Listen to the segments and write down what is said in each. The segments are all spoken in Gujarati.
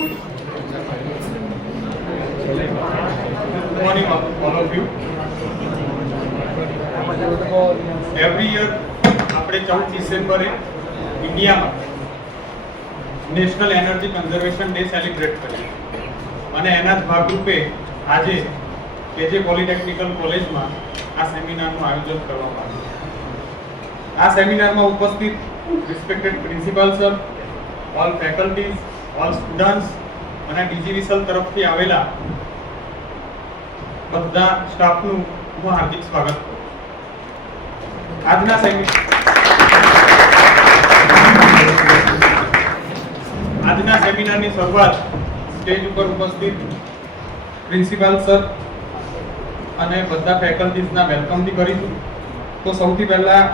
Good morning, all of you. Every year, આપણે 14 ડિસેમ્બરે ઇન્ડિયામાં national energy conservation day celebrate કરીએ અને એના જ ભાગરૂપે આજે કેજે પોલિટેકનિકલ કોલેજમાં આ સેમિનારનું આયોજન કરવામાં આવ્યું. આ સેમિનારમાં ઉપસ્થિત respected principal sir, all faculties, all students અને ડીજીવીસલ તરફથી આવેલા બધા સ્ટાફનું હું હાર્દિક સ્વાગત કરું. આજના સેમિનારની શરૂઆત સ્ટેજ ઉપર ઉપસ્થિત પ્રિન્સિપાલ સર અને બધા ફેકલ્ટીઝના વેલકમથી કરીશું. તો સૌથી પહેલા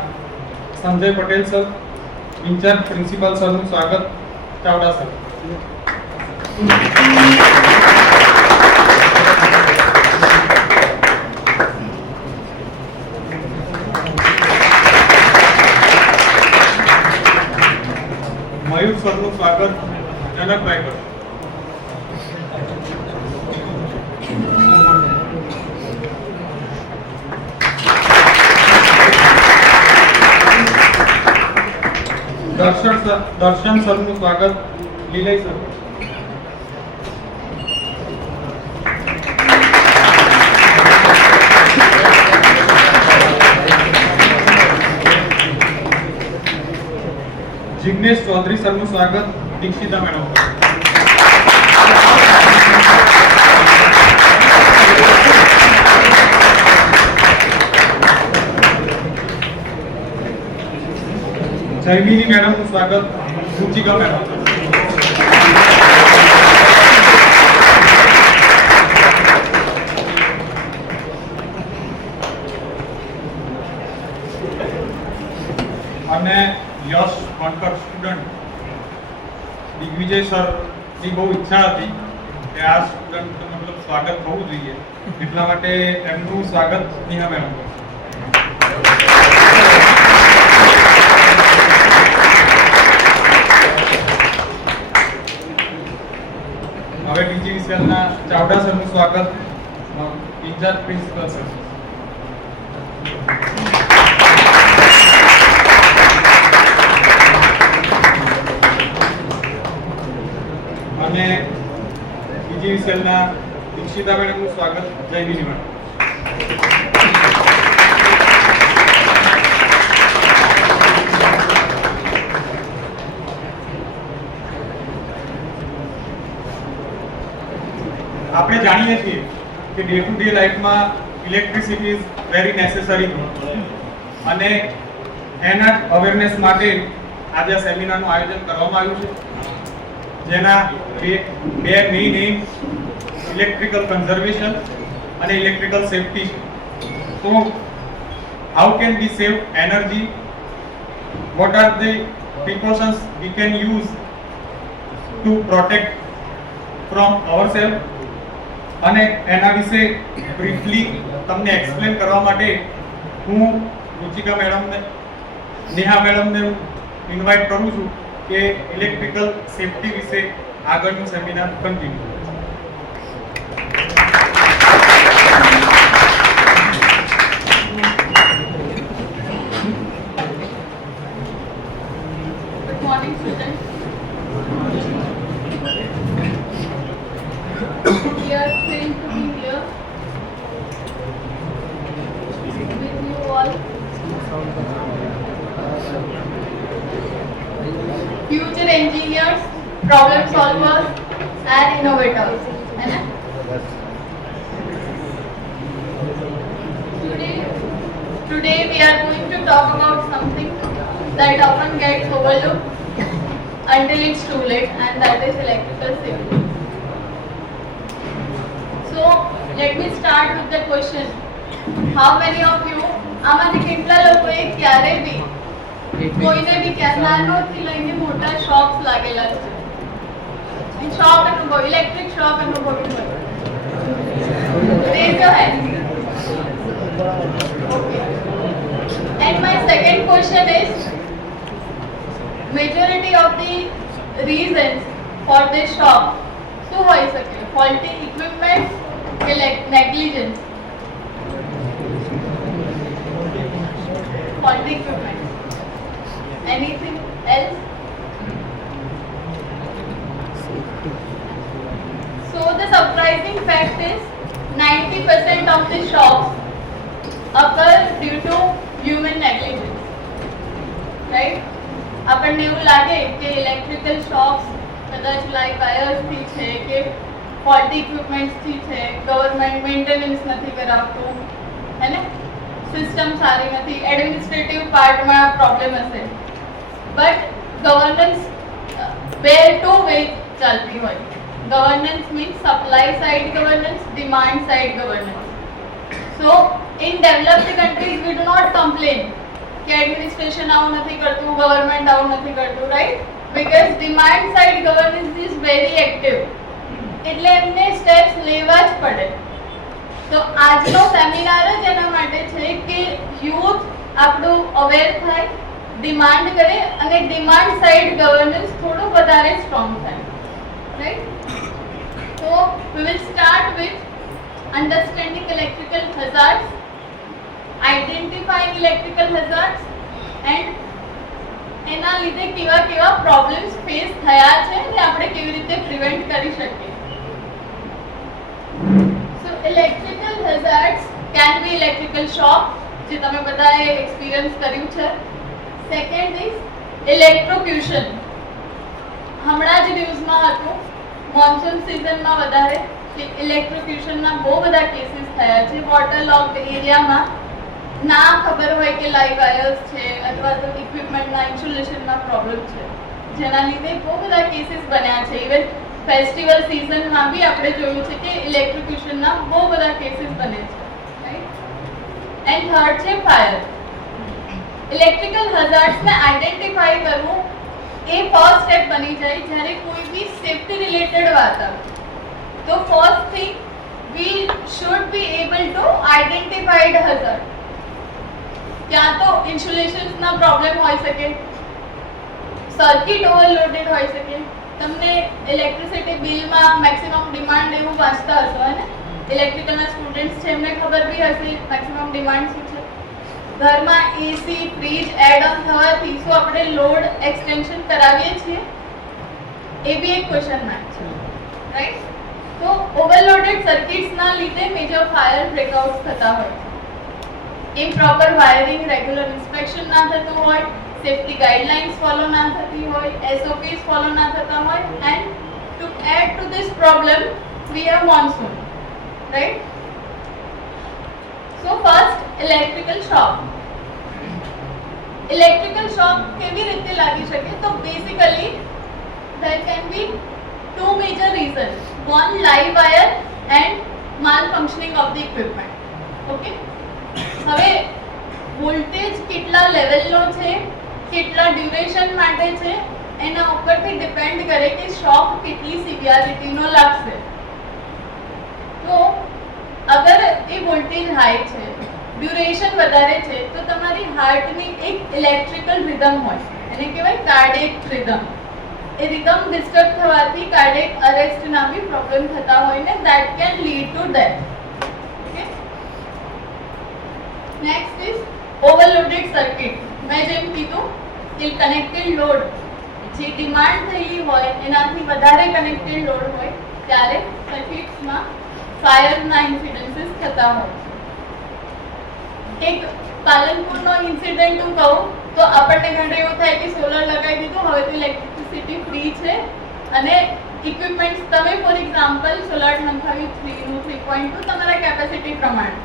Sanjay Patel sir, incharge principal સરનું સ્વાગત. ચાવડા સર. મયુર સરનું સ્વાગત. જનકભાઈ કર. દર્શન સરનું સ્વાગત. લીલય સર. જિગ્નેશ ચૌધરી સરનું સ્વાગત. દીક્ષિતા મેડમ. જયમિની મેડમનું સ્વાગત. રૂચિકા મેડમ. અને યશ વણકર સ્ટુડન્ટ. દિગ્વિજય સર ની બહુ ઈચ્છા હતી કે આ સ્ટુડન્ટ મતલબ સ્વાગત થવું જોઈએ, એટલા માટે એમનું સ્વાગત સ્નેહા મેડમ. હવે ડીજીવીસીએલના ચાવડા સરનું સ્વાગત. Incharge principal sir. અને ડીજીવીસીએલના દીક્ષિતા મેડમનું સ્વાગત. જયમિની મેડમ. આપણે જાણીએ છીએ કે ડે ટુ ડે લાઈફમાં ઇલેક્ટ્રિસિટી ઇઝ વેરી નેસેસરી અને એના અવેરનેસ માટે આજે આ સેમિનારનું આયોજન કરવામાં આવ્યું છે, જેના બે મેઇન એમ ઇલેક્ટ્રિકલ કન્ઝર્વેશન અને ઇલેક્ટ્રિકલ સેફટી છે. તો how can we save energy, what are the precautions we can use to protect from ourself, અને એના વિશે બ્રીફલી તમને એક્સપ્લેન કરવા માટે હું રૂચિકા મેડમને, નેહા મેડમને ઇન્વાઇટ કરું છું કે ઇલેક્ટ્રિકલ સેફટી વિશે આગળનું seminar continue. Good morning, students. We are thrilled to be here with you all. Future engineers, problem solvers, and innovators. है ना? Today we are going to talk about something that often gets overlooked until it's too late, and that is electrical safety. So let me start with the question. How many of you આમાંથી કેટલા લોકોએ ક્યારે બી કોઈને બી નાનોથી લઈને મોટા શોપ્સ લાગેલા છે, શોપ અનુભવ, ઇલેક્ટ્રિક શોપ અનુભવ્યું હોય? Raise your hand. Okay. And my second question is, majority of the reasons for this shop શું હોઈ શકે? ફોલ્ટી ઇક્વિપમેન્ટ કે negligence? Faulty equipment. Anything else? So the surprising fact is 90% of the shocks occur due to human negligence. Right? આપણને એવું લાગે કે ઇલેક્ટ્રિકલ શોક્સ કદાચ લાઈવ વાયર્સથી છે કે ફોલ્ટી ઇક્વિપમેન્ટ્સથી છે, ગવર્મેન્ટ મેન્ટેનન્સ નથી કરાવતું, હે ને, સિસ્ટમ સારી નથી, એડમિનિસ્ટ્રેટિવ પાર્ટમાં પ્રોબ્લેમ હશે. બટ ગવર્નન્સ ટુ વે ચાલતી હોય. Governance means supply side governance, demand side governance. So in developed countries we do not complain કે એડમિનિસ્ટ્રેશન આવું નથી કરતું, ગવર્મેન્ટ આવું નથી કરતું, right? Because demand side governance is very active, એટલે એમને સ્ટેપ્સ લેવા જ પડે. તો આજનો સેમિનાર જ એના માટે છે કે યુથ આપણું અવેર થાય, ડિમાન્ડ કરે અને ડિમાન્ડ સાઇડ ગવર્નન્સ થોડું વધારે સ્ટ્રોંગ થાય, રાઈટ? તો we will start with understanding electrical hazards, identifying electrical hazards and એના લીધે કેવા કેવા પ્રોબ્લેમ્સ ફેસ થયા છે અને આપણે કેવી રીતે પ્રિવેન્ટ કરી શકીએ. Electrical hazards can be electrical shock, જે તમે બધાએ એક્સપિરિયન્સ કર્યું છે. Second is electrocution. હમણાં જ ન્યૂઝમાં હતું, મોન્સૂન સિઝનમાં વધારે ઇલેક્ટ્રોક્યુશનના બહુ બધા કેસીસ થયા છે. વોટર લોક્ડ એરિયામાં ના ખબર હોય કે લાઈવ વાયર્સ છે અથવા તો ઇક્વિપમેન્ટના ઇન્સ્યુલેશનમાં પ્રોબ્લેમ છે, જેના લીધે બહુ બધા કેસીસ બન્યા છે. ઇવન ફેસ્ટિવલ સિઝનમાં બી આપણે જોયું છે કે ઇલેક્ટ્રિક્યુશનના બહુ બધા કેસીસ બને છે, રાઈટ? એન્ડ થર્ડ છે ફાયર. ઇલેક્ટ્રિકલ હઝાર્ડ્સને આઈડેન્ટિફાઈ કરવું એ ફર્સ્ટ સ્ટેપ બની જાય જ્યારે કોઈ બી સેફ્ટી રિલેટેડ વાત આવે. તો first thing we should be able to identify the hazard. ક્યાં તો ઇન્સ્યુલેશન્સના પ્રોબ્લેમ હોઈ શકે, સર્કિટ ઓવરલોડેડ હોઈ શકે. તમને ઇલેક્ટ્રિસિટી બિલમાં મેક્સિમમ ડિમાન્ડ એવું વાંચતા હશો, હે ને? ઇલેક્ટ્રિકલના સ્ટુડન્ટ્સ છે એમને ખબર બી હશે મેક્સિમમ ડિમાન્ડ શું છે. ઘરમાં એસી ફ્રીજ એડ ઓન થવાથી શું આપણે લોડ એક્સટેન્શન કરાવીએ છીએ? એ બી એક ક્વેશ્ચન માર્ક છે, રાઈટ? તો ઓવરલોડેડ સર્કિટ્સના લીધે મેજર ફાયર બ્રેકઆઉટ્સ થતા હોય છે. ઇમ્પ્રોપર વાયરિંગ, રેગ્યુલર ઇન્સ્પેક્શન ના થતું હોય, સેફ્ટી ગાઈડલાઇન્સ ફોલો ના થતી હોય, SOPs ફોલો ના થતા હોય, and to add to this problem we have monsoon, right? So first electrical shock. Electrical shock કેવી રીતે લાગી શકે? તો basically there can be two major reasons. One, live wire and malfunctioning of the equipment. Okay? હવે વોલ્ટેજ કેટલા લેવલનો છે, કેટલા ડ્યુરેશન માટે છે, એના ઉપરથી ડિપેન્ડ કરે કે શોક કેટલી સિવિયરિટીનો લાગશે. તો અગર એ વોલ્ટેજ હાઈ છે, ડ્યુરેશન વધારે છે, તો તમારી હાર્ટની એક ઇલેક્ટ્રિકલ રિધમ હોય, એને કહેવાય કાર્ડિયક રિધમ. એ રિધમ ડિસ્ટર્બ થવાથી કાર્ડિયક અરેસ્ટના બી પ્રોબ્લેમ થતા હોય ને, that can lead to death. Next is overloaded circuit. મેં જેમ કીધું કે કનેક્ટેડ લોડ જે ડિમાન્ડ થયેલી હોય એનાથી વધારે કનેક્ટેડ લોડ હોય ત્યારે સર્કિટ્સમાં ફાયરના ઇન્સિડન્સીસ થતા હોય. એક પાલનપુરનો ઇન્સિડન્ટ હું કહું તો આપણને ઘણી એવું થાય કે સોલર લગાવી દીધું, હવે તો ઇલેક્ટ્રિસિટી ફ્રી છે અને ઇક્વિપમેન્ટ્સ તમે ફોર એક્ઝામ્પલ સોલાર નંખાવ્યું 3નું 3.2 તમારા કેપેસિટી પ્રમાણે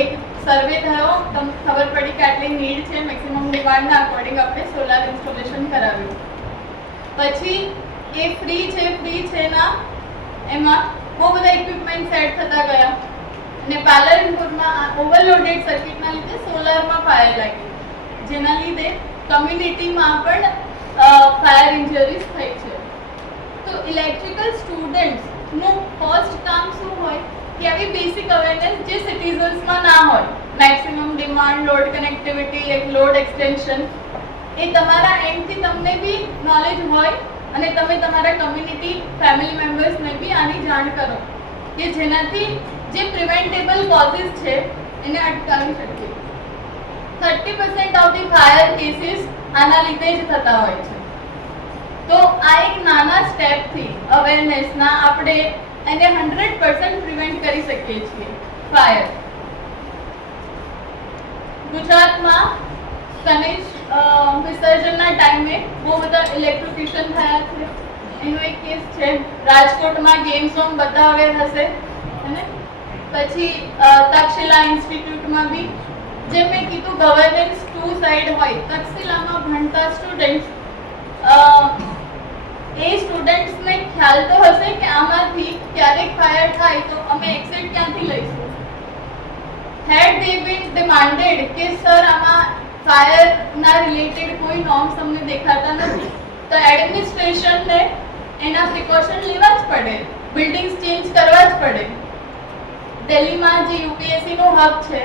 એક સર્વે થયો, તમને ખબર પડી કે આટલી નીડ છે, મેક્સિમમ ડિમાન્ડના અકોર્ડિંગ આપણે સોલાર ઇન્સ્ટોલેશન કરાવ્યું. પછી એ ફ્રી છે ના એમાં બહુ બધા ઇક્વિપમેન્ટ સેટ થતા ગયા અને પાલનપુરમાં ઓવરલોડેડ સર્કિટના લીધે સોલારમાં ફાયર લાગી, જેના લીધે કમ્યુનિટીમાં પણ ફાયર ઇન્જરીઝ થઈ છે. તો ઇલેક્ટ્રિકલ સ્ટુડન્ટ્સનું ફર્સ્ટ કામ શું હોય કે આવી બેસિક અવેરનેસ જે સિટીઝન્સમાં ના હોય, મેક્સિમમ ડિમાન્ડ, લોડ કનેક્ટિવિટી, એક લોડ એક્સટેન્શન, એ તમારા એન્ડથી તમને બી નોલેજ હોય અને તમે તમારા કમ્યુનિટી ફેમિલી મેમ્બર્સને બી આની જાણ કરો કે જેનાથી જે પ્રિવેન્ટેબલ કોઝિસ છે એને અટકાવી શકીએ. 30% ઓફ ધી ફાયર કેસીસ આના લીધે જ થતા હોય છે. તો આ એક નાના સ્ટેપથી અવેરનેસના આપણે એને 100% પ્રિવેન્ટ કરી શકીએ છીએ ફાયર. ગુજરાતમાં ગણેશ વિસર્જનના ટાઈમે બહુ બધા ઇલેક્ટ્રિફિકેશન થયા છે. એનો એક કેસ છે. રાજકોટમાં ગેમ ઝોન બધા અવેર હશે અને પછી તક્ષશિલા ઇન્સ્ટિટ્યૂટમાં બી જેમ મેં કીધું ગવર્નન્સ ટુ સાઇડ હોય. તક્ષશિલામાં ભણતા સ્ટુડન્ટ્સ એ સ્ટુડન્ટ્સને ખ્યાલ તો હશે કે આમાંથી ક્યારેક ફાયર થાય તો અમે એક્સિટ ક્યાંથી લઈશું. હેડ દે બીન ડિમાન્ડેડ કે સર આમાં ફાયરના રિલેટેડ કોઈ નોર્મ્સ અમને દેખાતા નથી, તો એડમિનિસ્ટ્રેશનને એના પ્રિકોશન લેવા જ પડે, બિલ્ડિંગ્સ ચેન્જ કરવા જ પડે. દિલ્હીમાં જે યુપીએસસીનો હબ છે,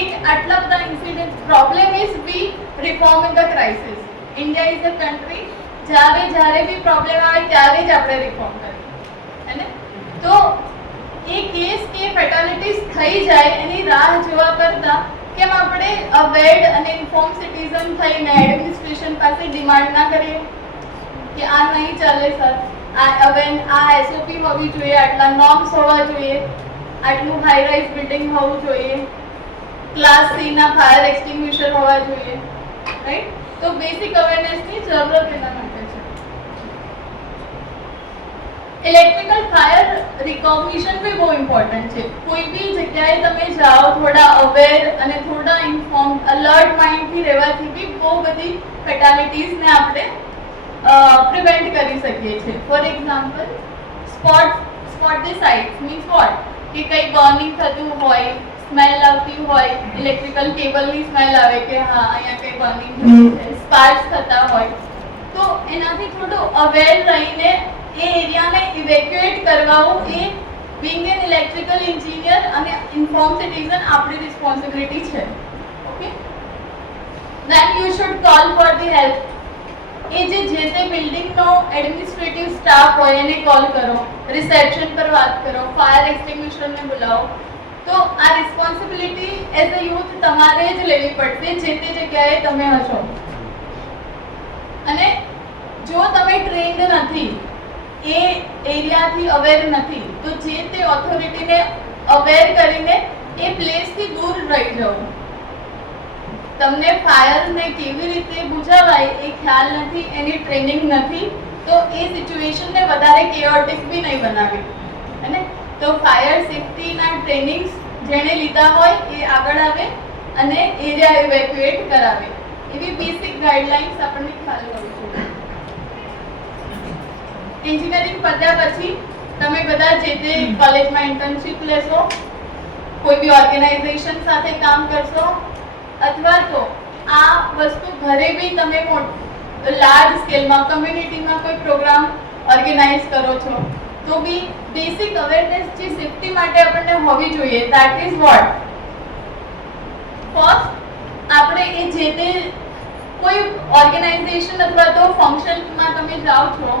એક આટલા બધા incident problem is we reform in the crisis. India is a country જ્યારે બી પ્રોબ્લેમ આવે ત્યારે જ આપણે રિફોર્મ કરીએ. અને તો એ કેસ કે ફેટાલિટીઝ થઈ જાય એની રાહ જોવા કરતાં કેમ આપણે અવેર્ડ અને ઇન્ફોર્મ સિટીઝન થઈને એડમિનિસ્ટ્રેશન પાસે ડિમાન્ડ ના કરીએ કે આ નહીં ચાલે સર, આ એસઓપી હોવી જોઈએ, આટલા નોર્મ્સ હોવા જોઈએ, આટલું હાઈ રાઇઝ બિલ્ડિંગ હોવું જોઈએ, ક્લાસ સીના ફાયર એક્સટિંગ્વિશર હોવા જોઈએ, રાઈટ? તો બેસિક અવેરનેસની જરૂરત એના માટે છે. ઇલેક્ટ્રિકલ ફાયર રિકોગ્નિશન બી બહુ ઇમ્પોર્ટન્ટ છે. કોઈ બી જગ્યાએ તમે જાઓ થોડા અવેર અને થોડા ઇન્ફોર્મ અલર્ટ માઇન્ડથી રહેવાથી બી બહુ બધી ફેટાલિટીઝને આપણે પ્રિવેન્ટ કરી શકીએ છીએ. For example spot the sites means what કે કંઈ બર્નિંગ થતું હોય, સ્મેલ આવતી હોય, ઇલેક્ટ્રિકલ કેબલની સ્મેલ આવે કે હા અહીંયા કંઈ બર્નિંગ થતું છે, સ્પાર્ક્સ થતા હોય, તો એનાથી થોડું અવેર રહીને એ એરિયાને ઇવેક્યુએટ કરવાવું એ બિંગ એન ઇલેક્ટ્રિકલ એન્જિનિયર અને ઇન્ફોર્મ સિટીઝન આપણી રિસ્પોન્સિબિલિટી છે. Okay, then you should call for the help. એ જે તે બિલ્ડિંગનો એડમિનિસ્ટ્રેટિવ સ્ટાફ હોય એને કોલ કરો, રિસેપ્શન પર વાત કરો, ફાયર એક્સટિંગ્વિશરને બોલાવો. તો આ રિસ્પોન્સિબિલિટી એઝ અ યુથ તમારે જ લેવી પડશે જે તે જગ્યાએ તમે હશો. અને જો તમે ટ્રેન્ડ નથી, એ એરિયાથી અવેર નથી, તો જે તે ઓથોરિટીને અવેર કરીને એ પ્લેસથી દૂર રહી જવું. તમને ફાયરને કેવી રીતે બુઝાવાય એ ખ્યાલ નથી, એની ટ્રેનિંગ નથી, તો એ સિચ્યુએશનને વધારે કેઓટિક બી નહીં બનાવી. અને તો ફાયર સેફટીના ટ્રેનિંગ્સ જેણે લીધા હોય એ આગળ આવે અને એરિયા ઇવેક્યુએટ કરાવે. એવી બેસિક ગાઈડલાઇન્સ આપણને ખ્યાલ હોવી જોઈએ. એન્જિનિયરિંગ પત્યા પછી તમે બધા જે તે કોલેજમાં ઇન્ટર્નશિપ લેશો, કોઈ બી ઓર્ગેનાઇઝેશન સાથે કામ કરશો, અથવા તો આ વસ્તુ ઘરે બી તમે લાર્જ સ્કેલમાં કમ્યુનિટીમાં કોઈ પ્રોગ્રામ ઓર્ગેનાઇઝ કરો છો, તો બી બેસિક અવેરનેસ જે સેફટી માટે આપણને હોવી જોઈએ. ધેટ ઇઝ વોટ ફર્સ્ટ આપણે એ જે તે કોઈ ઓર્ગેનાઇઝેશન અથવા તો ફંક્શનમાં તમે જાઓ છો,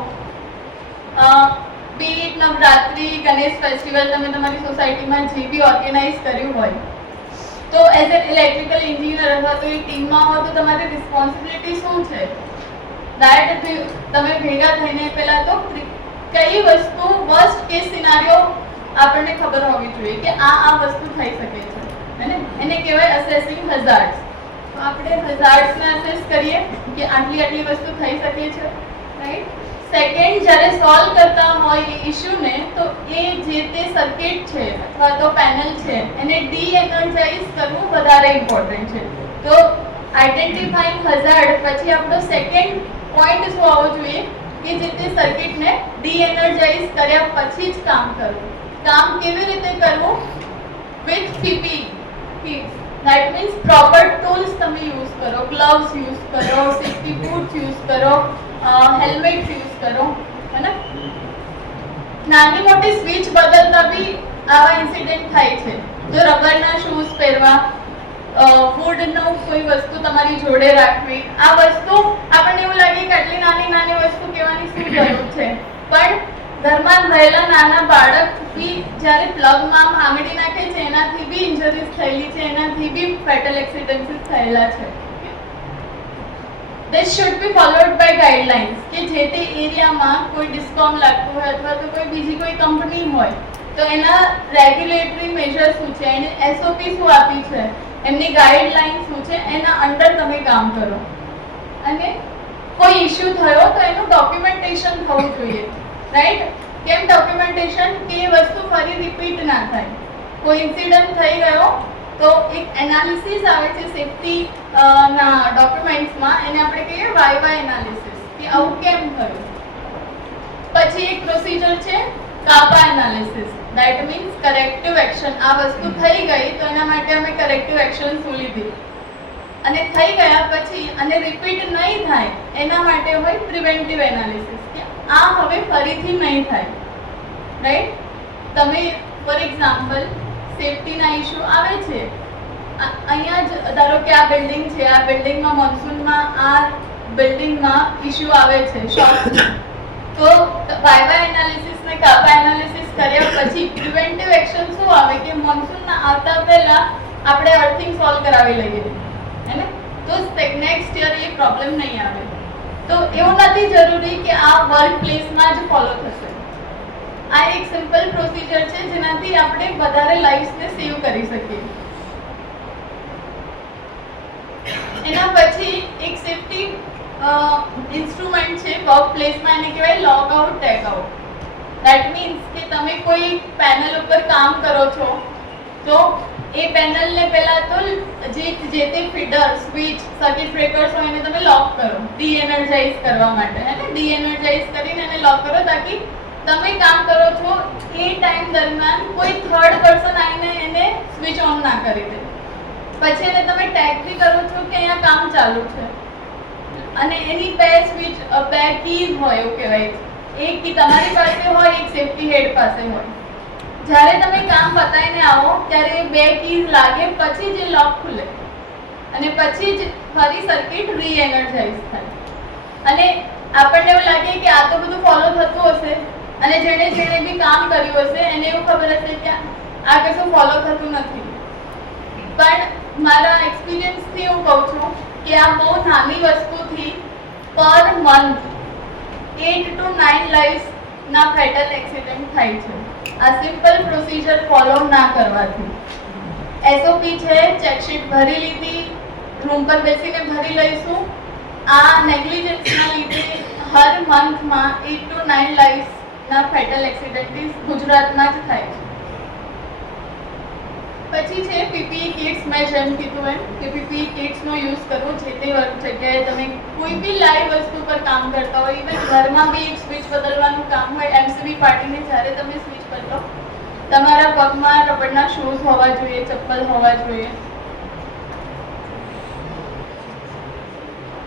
B it Navratri, Ganesh festival, તમે તમારી સોસાયટીમાં જે બી ઓર્ગેનાઇઝ કર્યું હોય, તો એઝ એન ઇલેક્ટ્રિકલ એન્જિનિયર અથવા તો એ ટીમમાં હો તો તમારી રિસ્પોન્સિબિલિટી શું છે? દેટ તમે ભેગા થઈને પહેલા તો કઈ વસ્તુ વર્સ્ટ કેસ સિનારિયો આપણને ખબર હોવી જોઈએ કે આ વસ્તુ થઈ શકે છે, અને એને કહેવાય અસેસિંગ હઝાર્ડ્સ. તો આપણે હઝાર્ડ્સને અસેસ કરીએ કે આટલી વસ્તુ થઈ શકે છે, રાઈટ? સેકન્ડ, જ્યારે સોલ્વ કરતા હોય એ ઇશ્યુને, તો એ જે તે સર્કિટ છે અથવા તો પેનલ છે એને ડી એનર્જાઇઝ કરવું વધારે ઇમ્પોર્ટન્ટ છે. તો આઈડેન્ટિફાઈંગ હઝાર્ડ પછી આપણો સેકન્ડ પોઈન્ટ શું આવવો જોઈએ કે જે તે સર્કિટને ડી એનર્જાઇઝ કર્યા પછી જ કામ કરવું. કામ કેવી રીતે કરવું? With PP. That means proper tools તમે યુઝ કરો, ગ્લવ્સ યુઝ કરો, સેફ્ટી બૂટ્સ યુઝ કરો, હેલ્મેટ યુઝ કરો, હે ને? નાની મોટી સ્વિચ બદલતા બી આવા ઇન્સિડન્ટ થાય છે, તો રબરના શૂઝ પહેરવા, ફૂડનું કોઈ વસ્તુ તમારી જોડે રાખવી. આ વસ્તુ આપણને એવું લાગે કે આટલી નાની નાની વસ્તુ કહેવાની શું જરૂર છે, પણ ઘરમાં રહેલા નાના બાળક બી જ્યારે પ્લગમાં આંગળી નાખે છે એનાથી બી ઇન્જરીઝ થયેલી છે, એનાથી બી ફેટલ એક્સિડન્ટ્સ થયેલા છે. This should be followed by guidelines કે જે તે એરિયામાં કોઈ ડિસ્કોમ લાગતું હોય અથવા તો કોઈ બીજી કોઈ કંપની હોય તો એના રેગ્યુલેટરી મેજર શું છે, એને એસઓપી શું આપી છે, એમની ગાઈડલાઈન શું છે, એના અંડર તમે કામ કરો. અને કોઈ ઇશ્યુ થયો તો એનું ડોક્યુમેન્ટેશન થવું જોઈએ, રાઈટ? કેમ ડોક્યુમેન્ટેશન? કે એ વસ્તુ ફરી રિપીટ ના થાય. કોઈ ઇન્સિડન્ટ થઈ ગયો તો એક એનાલિસિસ આવે છે સેફટી ના ડોક્યુમેન્ટ્સમાં, એને આપણે કહીએ વાય એનાલિસિસ, કે આવું કેમ થયું. પછી એક પ્રોસિજર છે કાપા analysis, that means corrective action. આ વસ્તુ થઈ ગઈ તો એના માટે અમે કરેક્ટિવ એક્શન શું લીધી, અને થઈ ગયા પછી અને રિપીટ નહીં થાય એના માટે હોય પ્રિવેન્ટિવ એનાલિસિસ, કે આ હવે ફરીથી નહીં થાય, રાઈટ? તમે ફોર એક્ઝામ્પલ સેફટીના ઇશ્યુ આવે છે, અહીંયા જ ધારો કે આ બિલ્ડિંગ છે, આ બિલ્ડિંગમાં મોન્સૂનમાં આ બિલ્ડિંગમાં ઇશ્યુ આવે છે શોક, તો વાયવા એનાલિસિસ ને કાપા એનાલિસિસ કર્યા પછી પ્રિવેન્ટિવ એક્શન શું આવે કે મોન્સૂનના આવતા પહેલા આપણે અર્થિંગ સોલ્વ કરાવી લઈએ, હે ને? તો નેક્સ્ટ યર એ પ્રોબ્લેમ નહીં આવે. તો એવું નથી જરૂરી કે આ વર્ક પ્લેસમાં જ ફોલો થશે. આ એક સિમ્પલ પ્રોસિજર છે જેનાથી આપણે વધારે લાઈફ્સને સેવ કરી શકીએ. એના પછી એક સેફટી ઇન્સ્ટ્રુમેન્ટ છે વર્ક પ્લેસમાં, એને કહેવાય log out tag out. That means કે તમે કોઈ પેનલ ઉપર કામ કરો છો તો એ પેનલને પહેલા તો જે તે ફીડર સ્વિચ સર્કિટ બ્રેકર્સ હોય એને તમે લોક કરો, ડી-એનર્જાઇઝ કરવા માટે, હે ને? ડી-એનર્જાઇઝ કરીને એને લોક કરો તાકી તમે કામ કરો છો એ ટાઈમ દરમિયાન કોઈ થર્ડ પર્સન આવીને એને સ્વિચ ઓન ના કરી દે. પછી એને તમે ટેગ બી કરો છો કે અહીંયા કામ ચાલુ છે, અને એની બે સ્વિચ બે કીઝ હોય એવું કહેવાય છે. એક કી તમારી પાસે હોય, એક સેફટી હેડ પાસે હોય. જ્યારે તમે કામ પતાવીને આવો ત્યારે બે કીઝ લાગે પછી જ લોક ખુલે અને પછી જ ફરી સર્કિટ રી-એનર્જાઇઝ થાય. અને આપણને એવું લાગે કે આ તો બધું ફોલો થતું હશે, અને જેણે બી કામ કર્યું હશે એને એવું ખબર હશે કે આ કશું ફોલો થતું નથી. પણ મારા એક્સપિરિયન્સથી હું કહું છું કે આ બહુ નાની વસ્તુથી પર મંથ 8 to 9 લાઈફ્સના ફેટલ એક્સિડન્ટ થાય છે, આ સિમ્પલ પ્રોસિજર ફોલો ના કરવાથી. એસઓપી છે, ચેકશીટ ભરી લીધી, રૂમ પર બેસીને ભરી લઈશું. આ નેગ્લિજન્સના લીધે હર મંથમાં 8 to 9 લાઈફ્સના ફેટલ એક્સિડન્ટ ગુજરાતમાં જ થાય છે. પછી છે પીપીઈ કિટ્સ. મેં જેમ કીધું એમ કે પીપીઈ કિટ્સનો યુઝ કરવો જે તે જગ્યાએ તમે કોઈ બી લાઈવ વસ્તુ પર કામ કરતા હોય, ઇવન ઘરમાં બી એક સ્વિચ બદલવાનું કામ હોય, એમસીબી પાડીને જ્યારે તમે સ્વિચ બદલો, તમારા પગમાં રબરના શૂઝ હોવા જોઈએ, ચપ્પલ હોવા જોઈએ.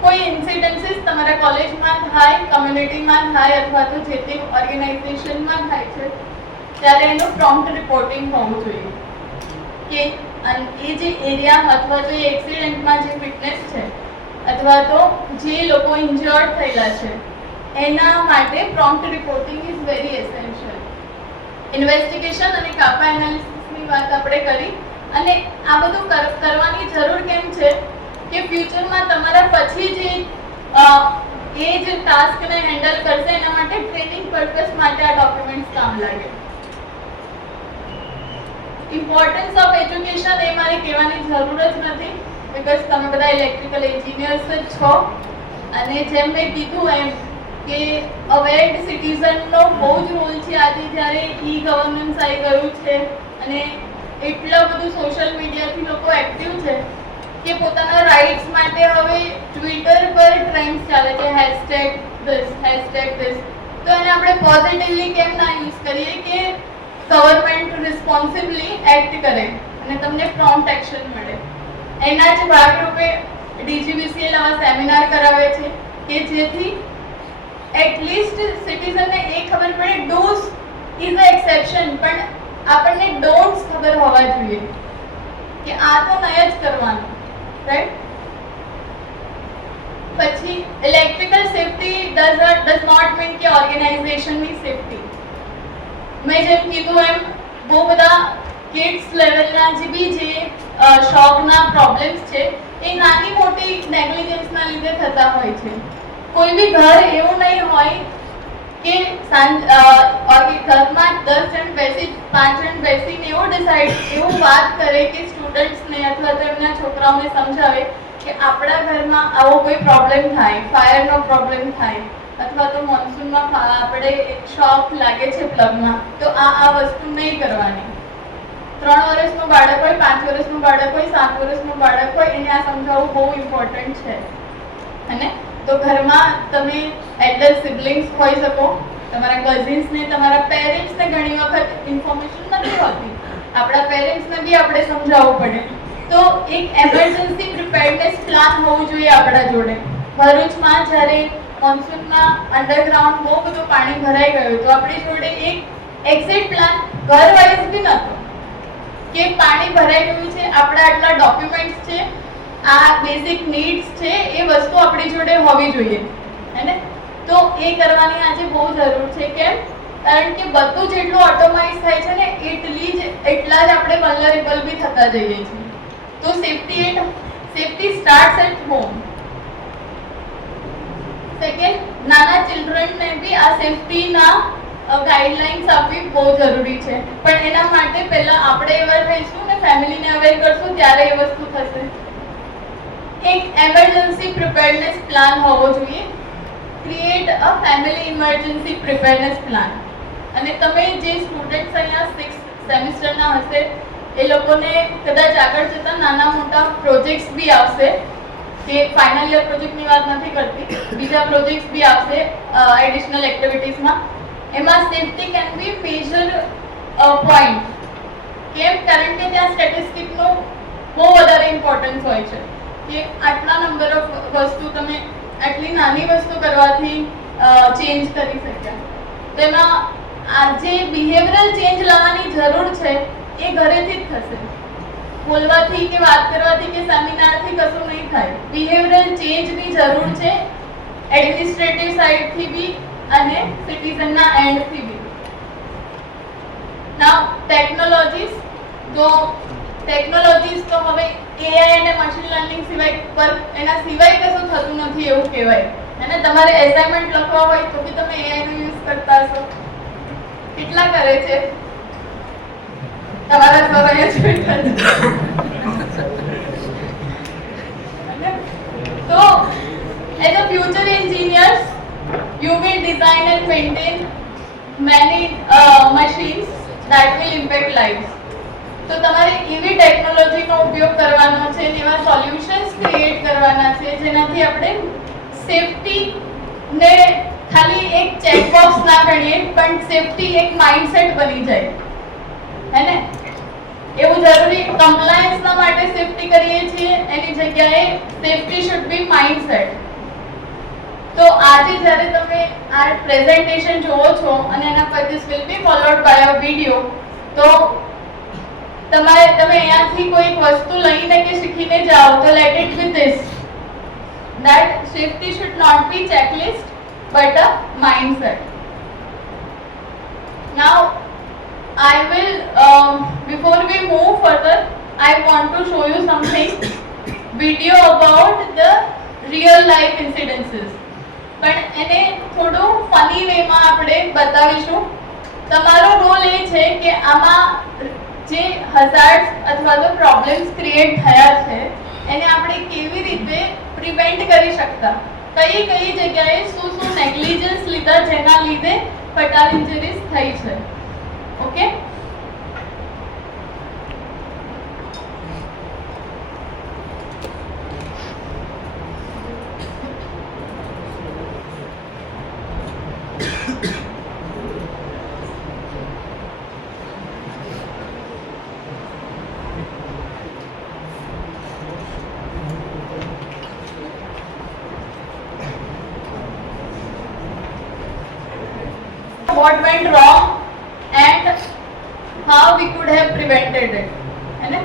કોઈ ઇન્સિડન્સીસ તમારા કોલેજમાં થાય, કમ્યુનિટીમાં થાય અથવા તો જે તે ઓર્ગેનાઇઝેશનમાં થાય છે ત્યારે એનું પ્રોમ્પ્ટ રિપોર્ટિંગ હોવું જોઈએ કે એ જે એરિયા અથવા તો એ એક્સિડન્ટમાં જે ફિટનેસ છે અથવા તો જે લોકો ઇન્જર્ડ થયેલા છે એના માટે prompt reporting is very essential. Investigation અને કાપા એનાલિસિસની વાત આપણે કરી, અને આ બધું કરવાની જરૂર કેમ છે કે ફ્યુચરમાં તમારા પછી જે એ જ ટાસ્કને હેન્ડલ કરશે એના માટે ટ્રેનિંગ પર્પસ માટે આ ડોક્યુમેન્ટ્સ કામ લાગે. ઇમ્પોર્ટન્સ ઓફ એજ્યુકેશન એ મારે કહેવાની જરૂર જ નથી, બીકોઝ તમે બધા ઇલેક્ટ્રિકલ એન્જિનિયર્સ જ છો. અને જેમ મેં કીધું એમ કે અવેર્ડ સિટીઝનનો બહુ જ રોલ છે આજે, જ્યારે ઈ ગવર્નન્સ આવી ગયું છે અને એટલા બધું સોશિયલ મીડિયાથી લોકો એક્ટિવ છે કે પોતાના રાઇટ્સ માટે હવે ટ્વિટર પર ટ્રેન્ડ્સ ચાલે છે, હેશટેગ ધીસ. તો એને આપણે પોઝિટિવલી કેમ ના યુઝ કરીએ કે ગવર્મેન્ટ રિસ્પોન્સિબલી એક્ટ કરે અને તમને પ્રોમ્પ્ટ એક્શન મળે. એના જ ભાગરૂપે ડીજીવીસીએલ આવા સેમિનાર કરાવે છે કે જેથી એટલીસ્ટ સિટીઝનને એ ખબર પડે ડૂઝ ઇઝ અ એક્સેપ્શન, પણ આપણને ડોન્ટ્સ ખબર હોવા જોઈએ કે આ તો નહીં જ કરવાનું, રાઈટ? પછી electrical safety does not mean કે ઓર્ગેનાઇઝેશનની સેફટી. મેં જેમ કીધું એમ બહુ બધા કિડ્સ લેવલના જે શોકના પ્રોબ્લેમ્સ છે એ નાની મોટી નેગ્લિજન્સના લીધે થતા હોય છે. કોઈ બી ઘર એવું નહીં હોય કે ઘરમાં 10 જણ બેસી 5 જણ બેસીને એવું વાત કરે કે સ્ટુડન્ટ્સને અથવા તો એમના છોકરાઓને સમજાવે કે આપણા ઘરમાં આવો કોઈ પ્રોબ્લેમ થાય, ફાયરનો પ્રોબ્લેમ થાય અથવા તો મોન્સૂનમાં આપણે શોક લાગે છે પ્લગમાં, તો આ વસ્તુ નહીં કરવાની. 3 વર્ષનું બાળક હોય, 5 વર્ષનું બાળક હોય, 7 વર્ષનું બાળક હોય, એને આ સમજાવવું બહુ ઇમ્પોર્ટન્ટ છે. અને તો ઘરમાં તમે એલ્ડર સિબ્લિંગ્સ હોઈ શકો, તમારા કઝિન્સને, તમારા પેરેન્ટ્સને ઘણી વખત ઇન્ફોર્મેશન નથી હોતી, આપણા પેરેન્ટ્સને બી આપણે સમજાવવું પડે. તો એક એમરજન્સી પ્રિપેરનેસ પ્લાન હોવું જોઈએ આપણા જોડે. ભરૂચમાં જ્યારે મોન્સૂનમાં અંડરગ્રાઉન્ડ બહુ બધું પાણી ભરાઈ ગયું તો આપણી જોડે એક એક્ઝિટ પ્લાન ઘર વાઇઝ બી નહોતો કે પાણી ભરાઈ ગયું છે, આપણા આટલા ડોક્યુમેન્ટ્સ છે, આ બેઝિક નીડ્સ છે, એ વસ્તુ આપણી જોડે હોવી જોઈએ, હે ને? તો એ કરવાની આજે બહુ જરૂર છે. કેમ? કારણ કે બધું જેટલું ઓટોમાઇઝ થાય છે ને એટલા જ આપણે વલ્નરેબલ બી થતા જઈએ છીએ. તો safety starts at home. Second, નાના ચિલ્ડ્રનને બી આ સેફટીના ગાઈડલાઇન્સ આપવી બહુ જરૂરી છે. પણ એના માટે પહેલા આપણે અવેર થઈશું ને ફેમિલીને અવેર કરશું ત્યારે એ વસ્તુ થશે. એક એમરજન્સી પ્રિપેરનેસ પ્લાન હોવો જોઈએ. Create a family emergency preparedness plan. અને તમે જે સ્ટુડન્ટ્સ અહીંયા 6th સેમિસ્ટરના હશે એ લોકોને કદાચ આગળ જતા નાના મોટા પ્રોજેક્ટ્સ બી આવશે, કે ફાઇનલ યર પ્રોજેક્ટની વાત નથી કરતી, બીજા પ્રોજેક્ટ્સ બી આવશે એડિશનલ એક્ટિવિટીઝમાં. એમાં safety can be major point. કેમ? કારણ કે ત્યાં સ્ટેટિસ્ટિકનું બહુ વધારે ઇમ્પોર્ટન્સ હોય છે કે આટલા નંબર ઓફ વસ્તુ તમે આટલી નાની વસ્તુ કરવાથી ચેન્જ કરી શક્યા. તો એમાં આ જે બિહેવિયરલ ચેન્જ લાવવાની જરૂર છે એ ઘરેથી જ થશે. બોલવાથી કે વાત કરવાથી કે સેમિનારથી કશું નહીં થાય. બિહેવિયરલ ચેન્જની જરૂર છે એડમિનિસ્ટ્રેટિવ સાઇડથી બી અને સિટીઝનના એન્ડથી બી. નાઉ ટેકનોલોજીસ. તો ટેકનોલોજીસ તો હવે એઆઈ અને મશીન લર્નિંગ સિવાય એના સિવાય કશું થતું નથી એવું કહેવાય. અને તમારે એસાઇનમેન્ટ લખવા હોય તો બી તમે એઆઈનો યુઝ કરતા હશો. કેટલા કરે છે? તમારા સર અહીંયા જ તો as a future engineers you will design and maintain many machines that will impact lives. તો તમારે એવી ટેકનોલોજીનો ઉપયોગ કરવાનો છે, એવા સોલ્યુશન્સ ક્રિએટ કરવાના છે જેનાથી આપણે સેફટીને ખાલી એક ચેકબોક્સ ના ગણીએ પણ સેફટી એક માઇન્ડસેટ બની જાય, હે ને? એવું જરૂરી કમ્પ્લાયન્સના માટે સેફટી કરીએ છીએ એની જગ્યાએ સેફટી શુડ બી માઇન્ડસેટ. તો આજે જ્યારે તમે આ પ્રેઝન્ટેશન જોવો છો અને એના પછી this will be followed by a video, તો તમે અહીંયાથી કોઈ વસ્તુ લઈને કે શીખીને જાઓ તો let it be this, that safety should not be checklist but a mindset. Now I will before we move further I want to show you something video about the real life incidences. પણ એને થોડું ફની વેમાં આપણે બતાવીશું. તમારો રોલ એ છે કે આમાં જે હઝાર્ડ્સ અથવા તો પ્રોબ્લેમ્સ ક્રિએટ થયા છે એને આપણે કેવી રીતે પ્રિવેન્ટ કરી શકતા, કઈ જગ્યાએ શું નેગ્લિજન્સ લીધા જેના લીધે ફટાલ ઇન્જરીઝ થઈ છે. Okay, what went wrong and how we could have prevented it, है ना?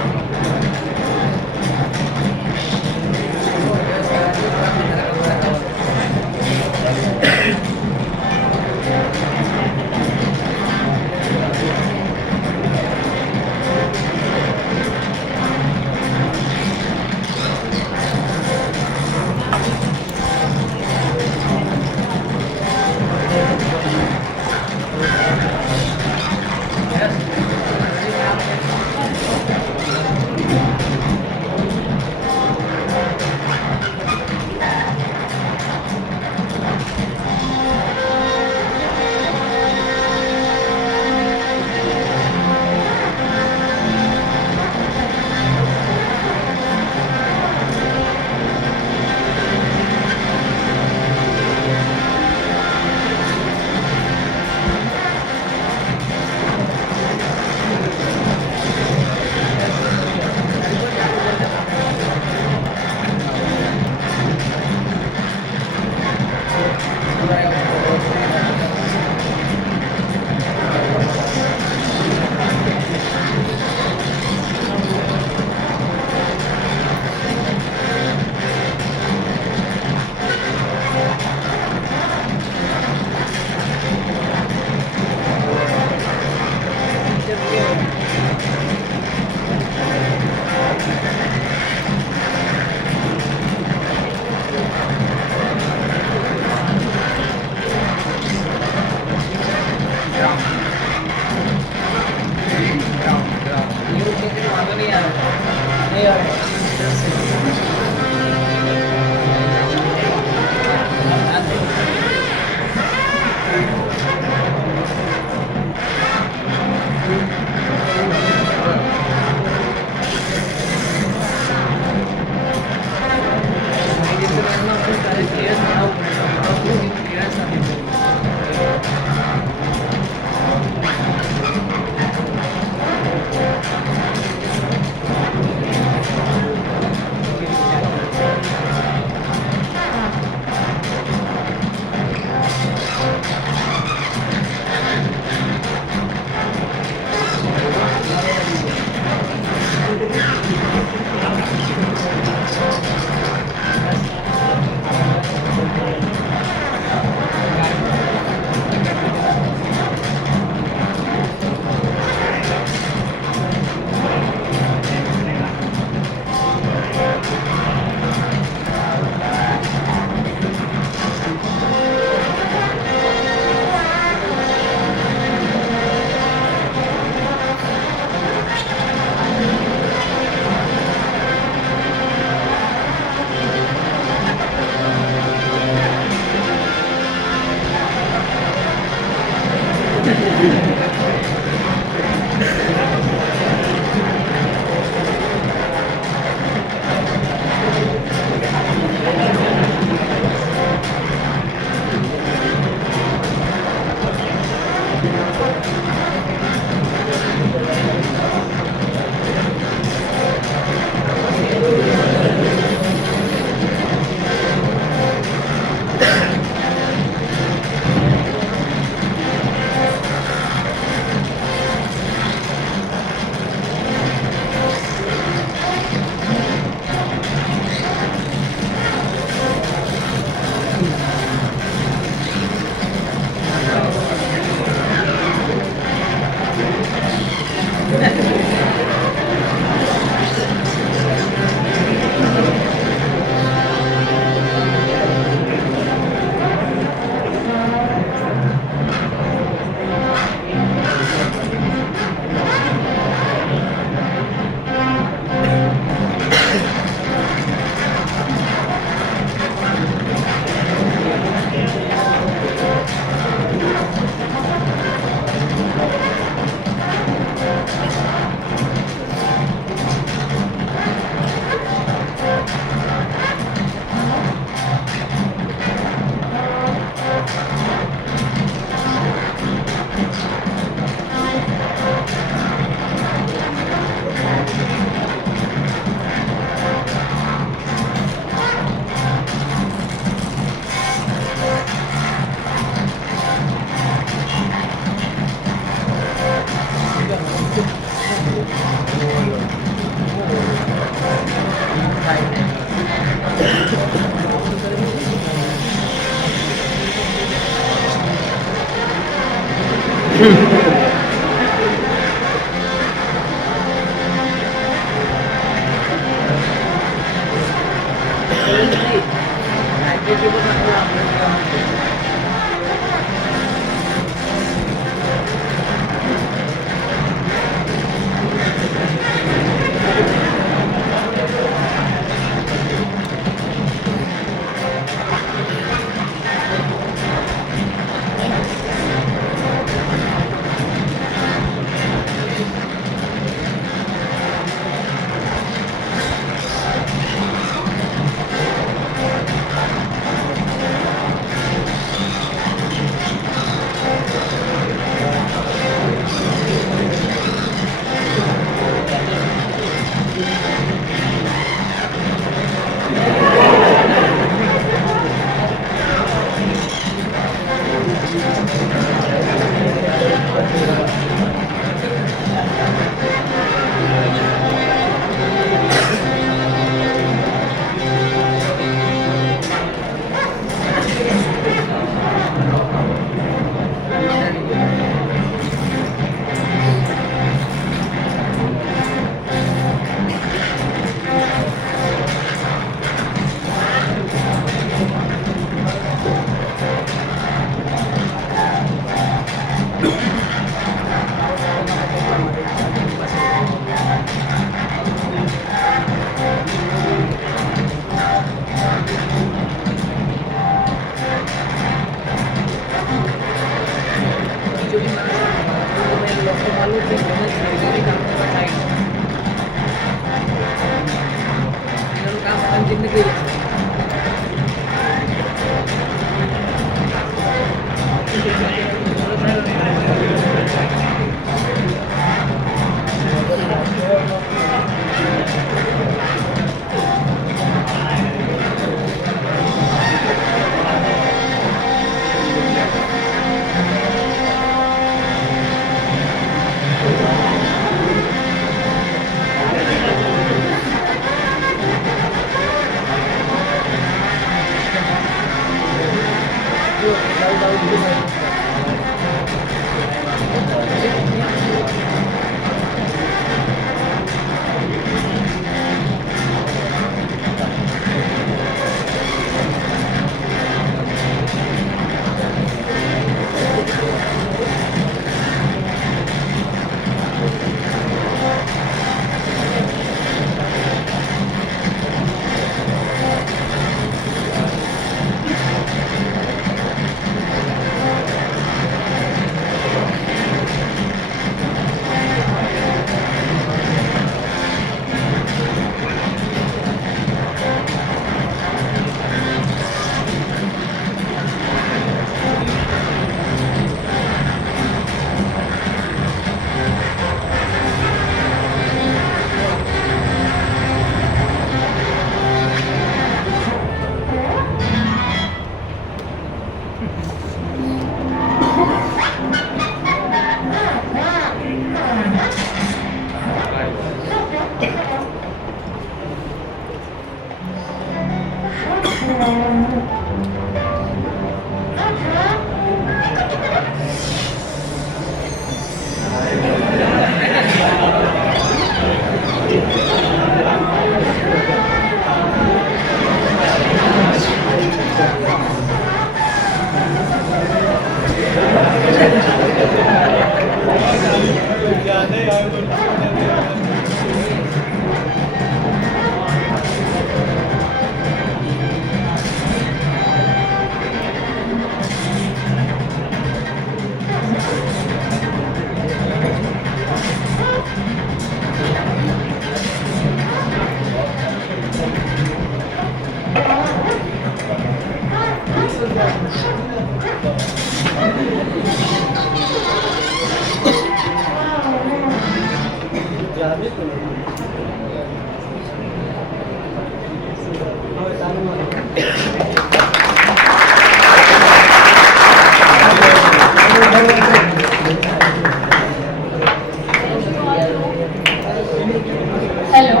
Hello.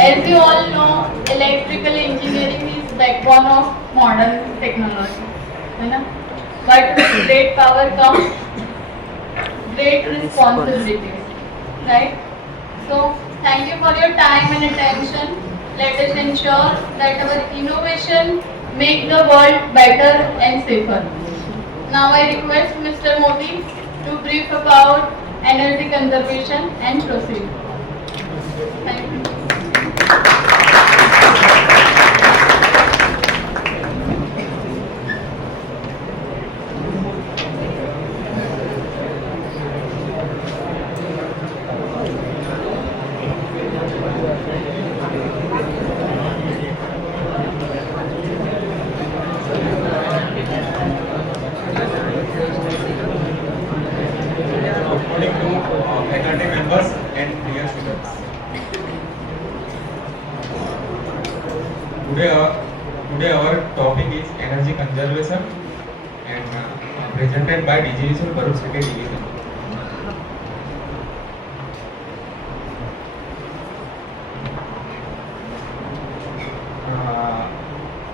As you all know, electrical engineering is backbone of modern technology, है ना? But great power comes great responsibilities, right? So thank you for your time and attention. Let us ensure that our innovation make the world better and safer. Now I request Mr. Modi to brief about energy conservation and proceed. Thank you. Good morning to faculty members and dear students. Today our topic is energy conservation and presented by DGVCL Bharuch City Division.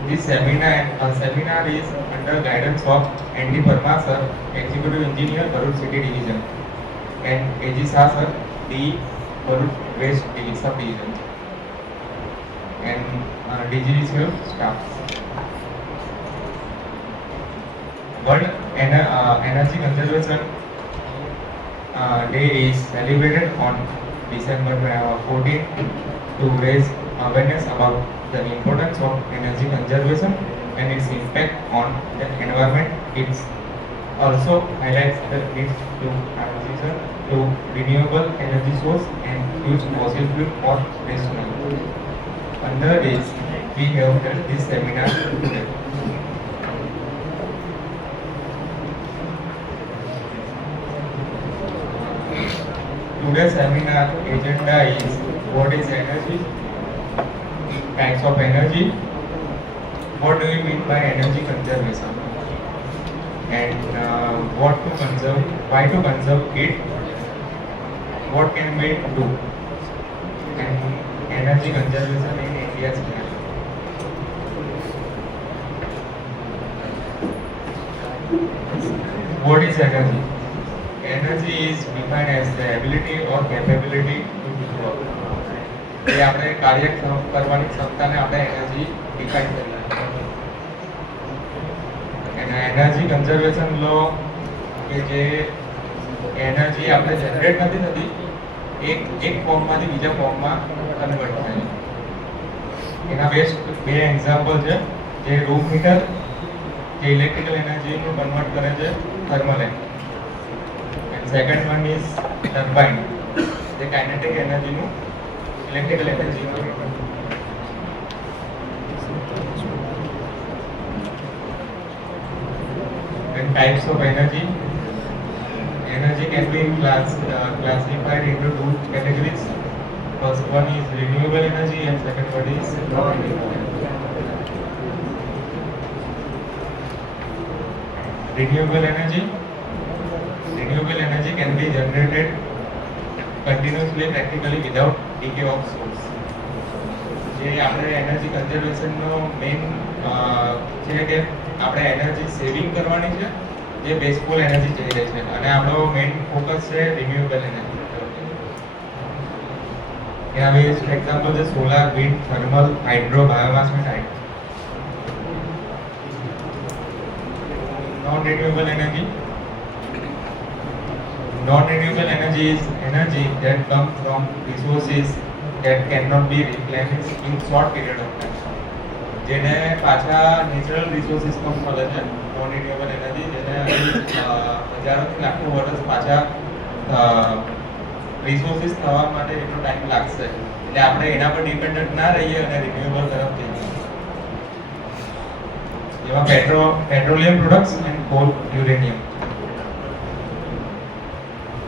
This seminar is under guidance of ND Parmar sir, Executive Engineer Bharuch City Division, and AG Shah sir, D Bharuch West Sub-Division, and DGVCL staff. World Energy Conservation Day is celebrated on December 14 to raise awareness about the importance of energy conservation and its impact on the environment. It also highlights the need to transition to renewable energy source and use fossil fuel or rational. Under this, we have held this seminar today. Today's seminar agenda is what is energy, types of energy, what do we mean by energy conservation, and what to conserve, why to conserve it, what can we do, and energy conservation in India's plan. What is energy? Energy is defined as the ability or capability to do work. એ આપણે કાર્ય કરવાની ક્ષમતાને આપણે એનર્જી ડિફાઇન કરીએ. અને એનર્જી કન્ઝર્વેશન લો કે જે એનર્જી આપણે જનરેટ નથી થતી, એક ફોર્મમાંથી બીજા ફોર્મમાં કન્વર્ટ થાય. એના બે એક્ઝામ્પલ છે, જે રૂમ હીટર જે ઇલેક્ટ્રિકલ એનર્જીનું કન્વર્ટ કરે છે thermal energy, and second one is turbine જે kinetic એનર્જીનું electrical energy. And types of energy. Energy can be classified into two categories. First one is renewable energy and second one is non-renewable energy. Renewable energy. Renewable energy can be generated continuously, practically without decay of source. જે આપણે એનર્જી કન્ઝર્વેશનનો મેઇન છે કે આપણે એનર્જી સેવિંગ કરવાની છે, જે બેઝફુલ એનર્જી જઈ રહી છે, અને આપણો મેઇન ફોકસ છે રિન્યુએબલ એનર્જી. એના બેસ્ટ એક્ઝામ્પલ છે solar, wind, thermal, hydro, biomass and hydro. Non renewable energy. Non-renewable energy is energy that comes from resources that cannot be replenished in short period of time. જેને પાછા નેચરલ રિસોર્સિસ પણ મળે છે નોન રિન્યુએબલ એનર્જી, જેને હજારોથી લાખો વર્ષ પાછા રિસોર્સિસ થવા માટે એટલો ટાઈમ લાગશે. એટલે આપણે એના પર ડિપેન્ડન્ટ ના રહીએ અને રિન્યુએબલ તરફ જઈએ. જેમાં petroleum products and call, uranium.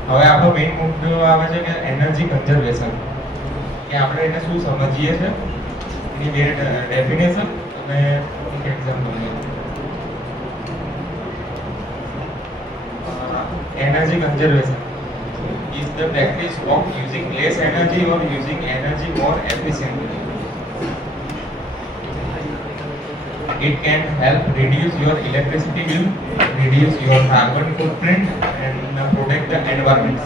હવે આપણો મેઇન મુદ્દો આવે છે કે એનર્જી કન્ઝર્વેશન, કે આપણે એને શું સમજીએ છીએ, એની બે ડેફિનેશન અને એક example. Energy conservation is the practice of using less energy or using energy more efficiently. It can help reduce your electricity bill, reduce your carbon footprint, and protect the environment.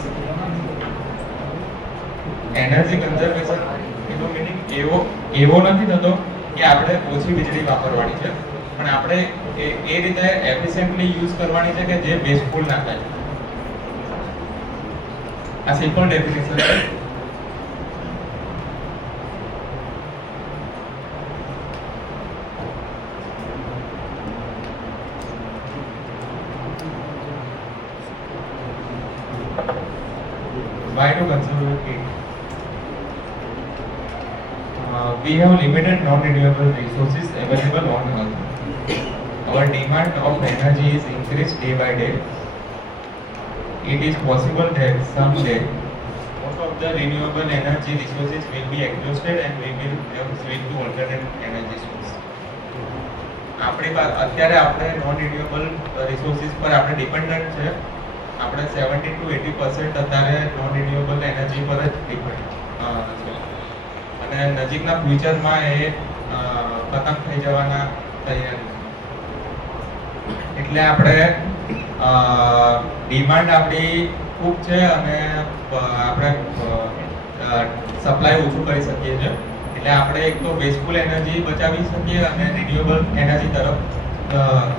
Energy conservation એનો મીનિંગ એવો નથી થતો કે આપણે ઓછી વીજળી વાપરવાની છે, પણ આપણે એ રીતે એફિશિયન્ટલી યુઝ કરવાની છે કે જે વેસ્ટફુલ ના થાય. આ સિમ્પલ ડેફિનેશન છે. Why to conserve it? We have limited non-renewable resources available on Earth. Our demand of energy is increased day by day. It is possible that someday most of the renewable energy resources will be exhausted and we will have to switch to alternate energy source. અત્યારે આપણે નોન રિન્યુએબલ રિસોર્સિસ પર આપણે ડિપેન્ડન્ટ છે. આપણે 70 to 80% અત્યારે નોન રિન્યુએબલ એનર્જી પર જ ડિપેન્ડ છે, અને નજીકના ફ્યુચરમાં એ ખતમ થઈ જવાના તૈયારી છે. એટલે આપણે ડિમાન્ડ આપણી ખૂબ છે અને આપણે સપ્લાય ઓછું કરી શકીએ છીએ. એટલે આપણે એક તો વેસ્ટફુલ એનર્જી બચાવી શકીએ અને રિન્યુએબલ એનર્જી તરફ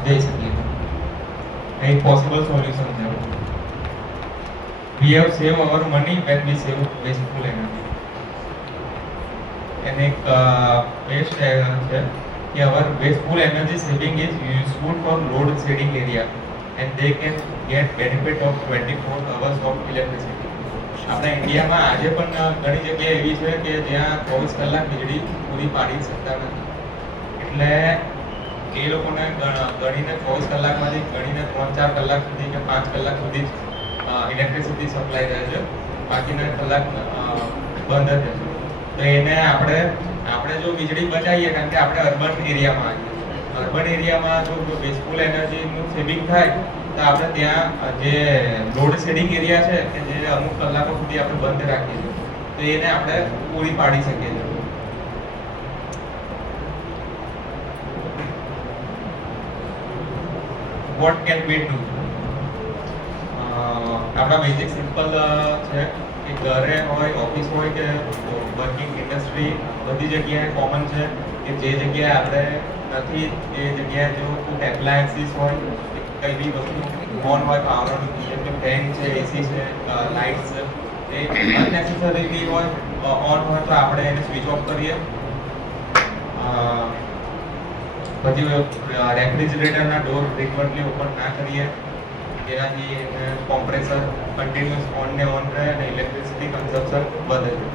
જઈ શકીએ. એક પોસિબલ સોલ્યુશન છે. We have saved our money when we save wasteful energy. And એક best છે કે our wasteful energy saving is useful for load shedding area and they can get benefit of 24 hours of electricity. આપણા ઇન્ડિયામાં આજે પણ ઘણી જગ્યા એવી છે કે જ્યાં 24 કલાક વીજળી પૂરી પાડી શકતા નથી. એટલે એ લોકોને ગણીને 24 કલાકમાંથી ગણીને 3-4 કલાક સુધી કે 5 કલાક સુધી ઇલેક્ટ્રિસિટી સપ્લાય રહે છે, બાકીના કલાક બંધ જ રહેશે. તો એને આપણે જો વીજળી બચાવીએ, કારણ કે આપણે અર્બન એરિયામાં આવીએ, અર્બન એરિયામાં જો વેસ્ટફુલ એનર્જીનું સેવિંગ થાય તો આપણે ત્યાં જે લોડ શેડિંગ એરિયા છે કે જે અમુક કલાકો સુધી આપણે બંધ રાખીએ છીએ, તો એને આપણે પૂરી પાડી શકીએ છીએ. What can we do? આપણા બેઝિક સિમ્પલ છે કે ઘરે હોય, ઓફિસ હોય કે વર્કિંગ ઇન્ડસ્ટ્રી, બધી જગ્યાએ કોમન છે કે જે જગ્યાએ આપણે નથી એ જગ્યાએ જો કોઈ એપ્લાયન્સીસ હોય, કઈ બી વસ્તુ ઓન હોય, પાવરનું જેમ કે ફેન છે, એસી છે, લાઇટ્સ છે, એ અનનેસેસરીલી હોય ઓન હોય તો આપણે એને સ્વિચ ઓફ કરીએ. પછી રેફ્રિજરેટરના ડોર ફ્રીક્વન્ટલી ઓપન ના કરીએ, જેનાથી કોમ્પ્રેસર કન્ટિન્યુઅસ ઓન ને ઓન રહે અને ઇલેક્ટ્રિસિટી કન્ઝમ્પશન વધે છે.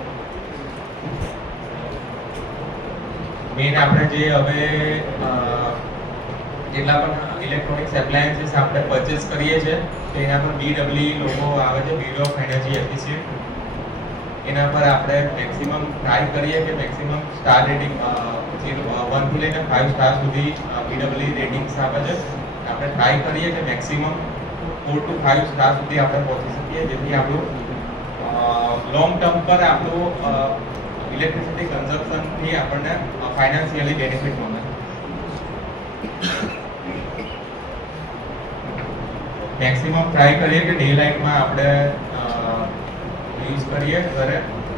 મેઇન આપણે જે હવે જેટલા પણ ઇલેક્ટ્રોનિક્સ એપ્લાયન્સીસ આપણે પરચેસ કરીએ છીએ તો એના પર BEE લોગો આવે છે, બિલ ઓફ એનર્જી એફિશિયન્ટ. એના પર આપણે મેક્સિમમ ટ્રાય કરીએ કે મેક્સિમમ સ્ટાર રેટિંગ 1 થી લઈને 5 સ્ટાર સુધી BEE રેટિંગ્સ આપે છે. આપણે ટ્રાય કરીએ કે મેક્સિમમ 4 to 5 સ્ટાર સુધી આપણે પહોંચી શકીએ, જેથી આપણું લોંગ ટર્મ પર આપણું ઇલેક્ટ્રિસિટી કન્ઝમ્પશનથી આપણને ફાઇનાન્શિયલી બેનિફિટ મળે. મેક્સિમમ ટ્રાય કરીએ કે ડે લાઇટમાં આપણે યુઝ કરીએ ઘરે,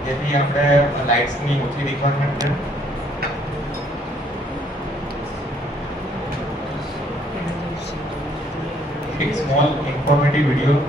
જેથી આપણે લાઇટ્સની ઓછી રિક્વાયરમેન્ટ છે. એક સ્મોલ ઇન્ફોર્મેટિવ વિડીયો.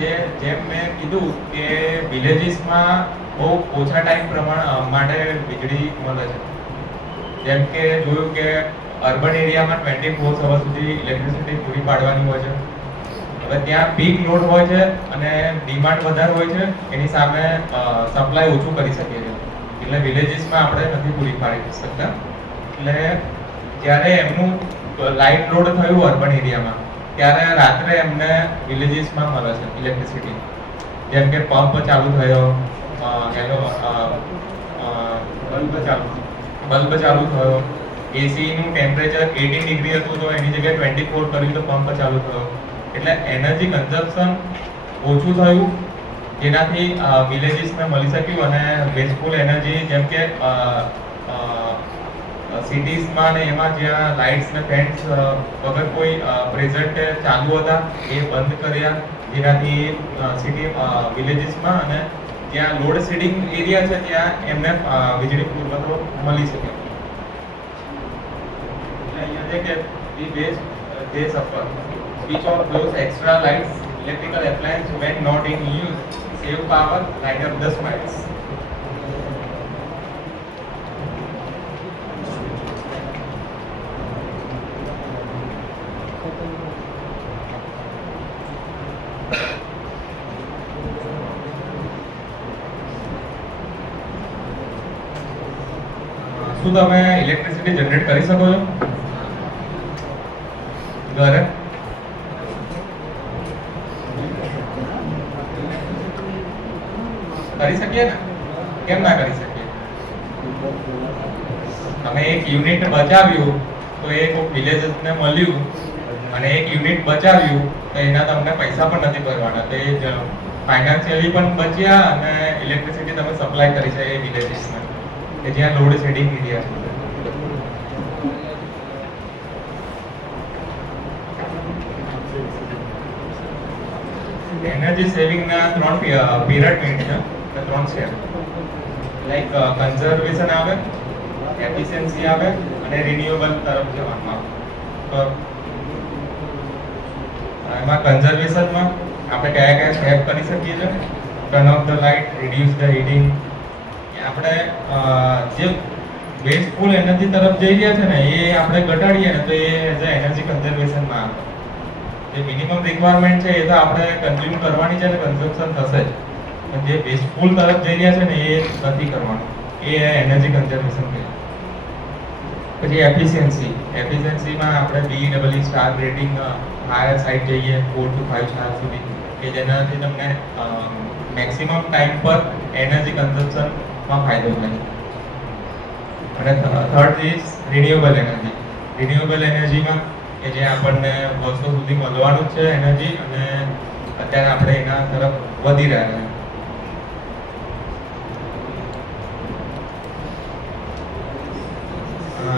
જેમ મેં કીધું કે વિલેજીસમાં બહુ ઓછા ટાઈમ માટે વીજળી મળે છે. જેમ કે જોયું કે અર્બન એરિયામાં 24 અવર સુધી ઇલેક્ટ્રિસિટી પૂરી પાડવાની હોય છે. હવે ત્યાં પીક લોડ હોય છે અને ડિમાન્ડ વધારે હોય છે, એની સામે સપ્લાય ઓછું કરી શકીએ છીએ. એટલે વિલેજીસમાં આપણે નથી પૂરી પાડી શકતા. એટલે જ્યારે એમનું લાઇટ લોડ થયું અર્બન એરિયામાં, ત્યારે રાત્રે એમને વિલેજીસમાં મળે છે ઇલેક્ટ્રિસિટી. જેમ કે પંપ ચાલુ થયો, બલ્બ ચાલુ થયો, એસીનું ટેમ્પરેચર 18 ડિગ્રી હતું તો એની જગ્યાએ 24 કર્યું તો પંપ ચાલુ થયો. એટલે એનર્જી કન્ઝમ્પશન ઓછું થયું, જેનાથી વિલેજીસને મળી શક્યું. અને વેસ્ટફુલ એનર્જી જેમ કે સિટીઝમાં ને એમાં જ્યાં લાઇટ્સ ને ફેન્સ વગર કોઈ પ્રેઝન્ટ ચાલુ હતા એ બંધ કર્યા, જેનાથી વિલેજીસમાં અને જ્યાં લોડ શેડિંગ એરિયા છે ત્યાં એમને વીજળી પુરવઠો મળી શકે. એટલે અહીંયા છે કે they suffer. Switch off those extra lights, electrical appliances when not in use, save power, light up the smiles. શું તમે ઇલેક્ટ્રિસિટી જનરેટ કરી શકો છો ઘરે? કરી શકીએ ને, કેમ ના કરી શકીએ? તમે એક યુનિટ બચાવ્યું તો એ કોઈ વિલેજને મળ્યું, અને એક યુનિટ બચાવ્યું તો એના તમને પૈસા પણ નથી ભરવાના. તો એ ફાઇનાન્શિયલી પણ બચ્યા અને ઇલેક્ટ્રિસિટી તમે સપ્લાય કરી છે એ વિલેજીસને કે જ્યાં લોડ શેડિંગ એરિયા છે. એનર્જી સેવિંગના 3 પિરિયડ છે, 3 છે. લાઈક કન્ઝર્વેશન આવે, એફિશિયન્સી આવે અને રિન્યુએબલ તરફ જવાનું આવે. તો એમાં કન્ઝર્વેશનમાં આપણે કયા કયા સ્ટેપ કરી શકીએ છીએ? Turn off the light, reduce the heating. આપણે જે વેસ્ટફુલ એનર્જી તરફ જઈ રહ્યા છે ને એ આપણે ઘટાડીએ ને તો એ એઝ અ એનર્જી કન્ઝર્વેશનમાં આવે. જે મિનિમમ રિક્વાયરમેન્ટ છે એ તો આપણે કન્ઝ્યુમ કરવાની છે ને કન્ઝમ્પશન થશે જ, પણ જે વેસ્ટફુલ તરફ જઈ રહ્યા છે ને એ નથી કરવાનું, એ એનર્જી કન્ઝર્વેશન કહે. પછી એફિશિયન્સીમાં આપણે BEE star rating higher side જઈએ 4 to 5 સ્ટાર સુધી, કે જેનાથી તમને મેક્સિમમ ટાઈમ પર એનર્જી કન્ઝમ્પશનમાં ફાયદો થાય. અને third is renewable energy. Renewable એનર્જીમાં કે જે આપણને વર્ષો સુધી મળવાનું છે એનર્જી, અને અત્યારે આપણે એના તરફ વધી રહ્યા છે.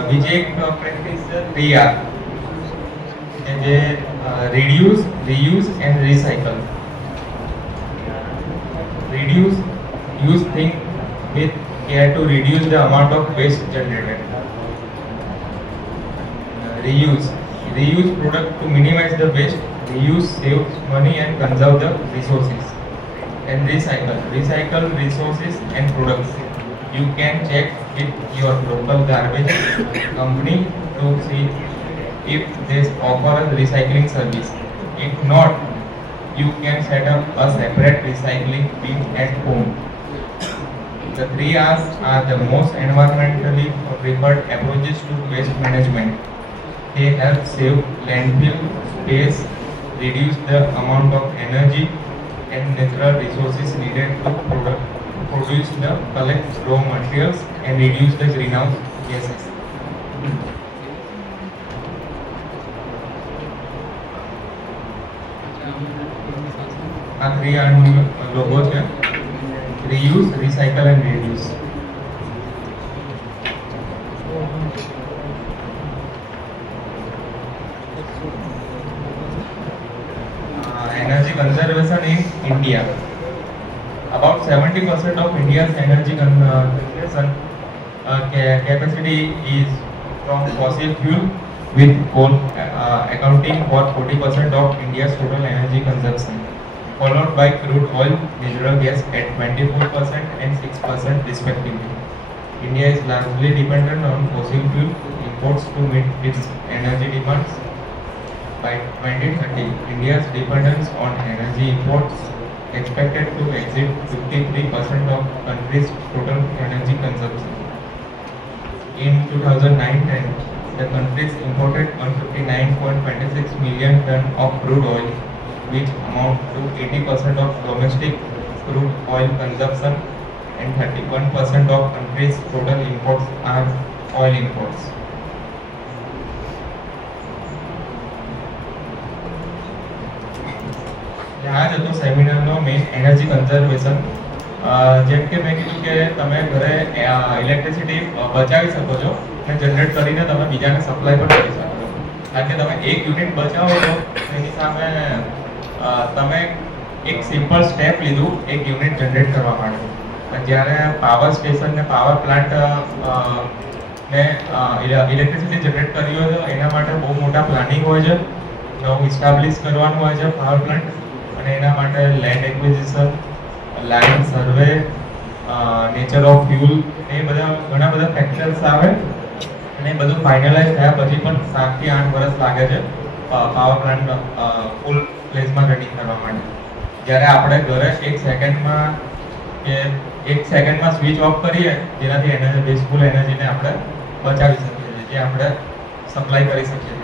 બીજી એક પ્રેક્ટિસ છે 3R, જે reduce, reuse and recycle. Reduce, use things with care to reduce the amount of waste generated. Reuse product to minimize the waste. Reuse saves money and conserve the resources. And recycle resources and products. You can check with your local garbage company to see if they offer a recycling service. If not, you can set up a separate recycling bin at home. The 3 R's are the most environmentally preferred approaches to waste management. They help save landfill space, reduce the amount of energy and natural resources needed to produce the collect raw materials and reduce the greenhouse gases. આ 3R નો લોગો છે, reuse, recycle and reduce. Energy conservation in India. About 70% of India's energy conservation capacity is from fossil fuel, with coal accounting for 40% of India's total energy consumption. followed by crude oil, natural gas at 24% and 6% respectively. India is largely dependent on fossil fuel imports to meet its energy demands. By 2030, India's dependence on energy imports expected to exceed 53% of country's total energy consumption. In 2009-10, the countries imported 159.26 million ton of crude oil, which amount to 80% of domestic crude oil consumption, and 31% of country's total imports are oil imports. આ જ હતો સેમિનારનો મેઇન એનર્જી કન્ઝર્વેશન. જેમ કે મેં કીધું કે તમે ઘરે ઇલેક્ટ્રિસિટી બચાવી શકો છો અને જનરેટ કરીને તમે બીજાને સપ્લાય પણ કરી શકો છો. કારણ કે તમે એક યુનિટ બચાવો છો એની સામે તમે એક સિમ્પલ સ્ટેપ લીધું એક યુનિટ જનરેટ કરવા માટે. જ્યારે પાવર સ્ટેશન ને પાવર પ્લાન્ટ ને ઇલેક્ટ્રિસિટી જનરેટ કરવી હોય તો એના માટે બહુ મોટા પ્લાનિંગ હોય છે, નવું ઇસ્ટાબ્લિશ કરવાનું હોય છે પાવર પ્લાન્ટ, અને એના માટે land acquisition, line survey, nature of fuel, એ બધા ઘણા બધા ફેક્ટર્સ આવે અને એ બધું ફાઇનલાઇઝ થયા પછી પણ 7 થી 8 વર્ષ લાગે છે પાવર પ્લાન્ટ ફૂલ પ્લેસમાં રનિંગ કરવા માટે. જ્યારે આપણે ઘરે એક સેકન્ડમાં સ્વિચ ઓફ કરીએ જેનાથી એનર્જી વેસ્ટફુલ એનર્જીને આપણે બચાવી શકીએ છીએ, જે આપણે સપ્લાય કરી શકીએ છીએ.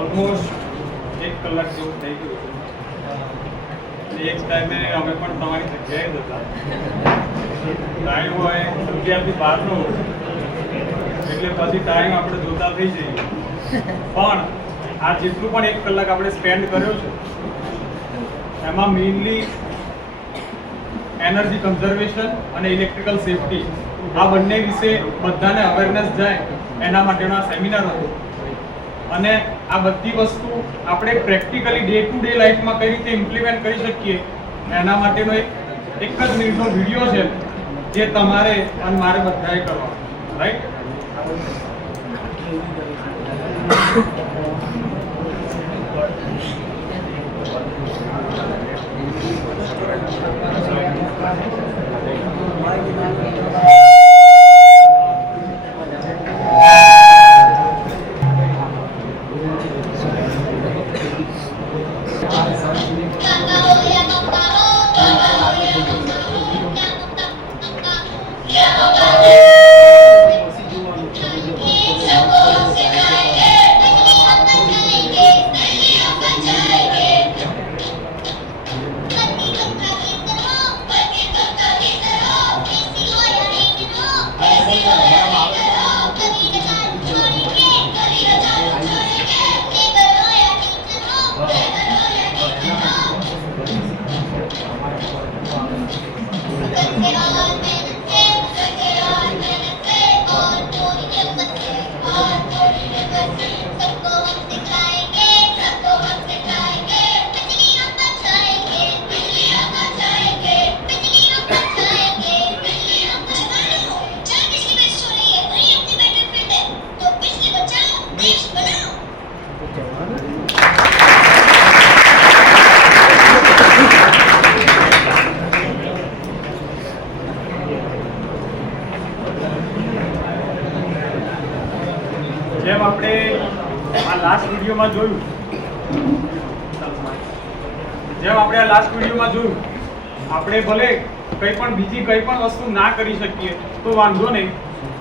ઓલમોસ્ટ 1 કલાક જેવું થઈ ગયું છે. એક ટાઈમે અમે પણ તમારી જગ્યાએ જ હતા. ટાઈમ હોય અગિયારથી 12નો, એટલે પછી ટાઈમ આપણે જોતા થઈ જઈએ. પણ આ જેટલું પણ 1 કલાક આપણે સ્પેન્ડ કર્યો છે એમાં મેઇનલી એનર્જી કન્ઝર્વેશન અને ઇલેક્ટ્રિકલ સેફટી આ બંને વિશે બધાને અવેરનેસ જાય એના માટેનો આ સેમિનાર હતો. અને આ બધી વસ્તુ આપણે પ્રેક્ટિકલી ડે ટુ ડે લાઈફમાં કઈ રીતે ઇમ્પ્લિમેન્ટ કરી શકીએ એના માટેનો એક જ મિનિટનો વિડીયો છે જે તમારે અને મારે બધાએ કરવાનો, રાઈટ? જેમ આપણે આ લાસ્ટ વિડીયોમાં જોયું આપણે ભલે બીજી કંઈ પણ વસ્તુ ના કરી શકીએ તો વાંધો નહીં,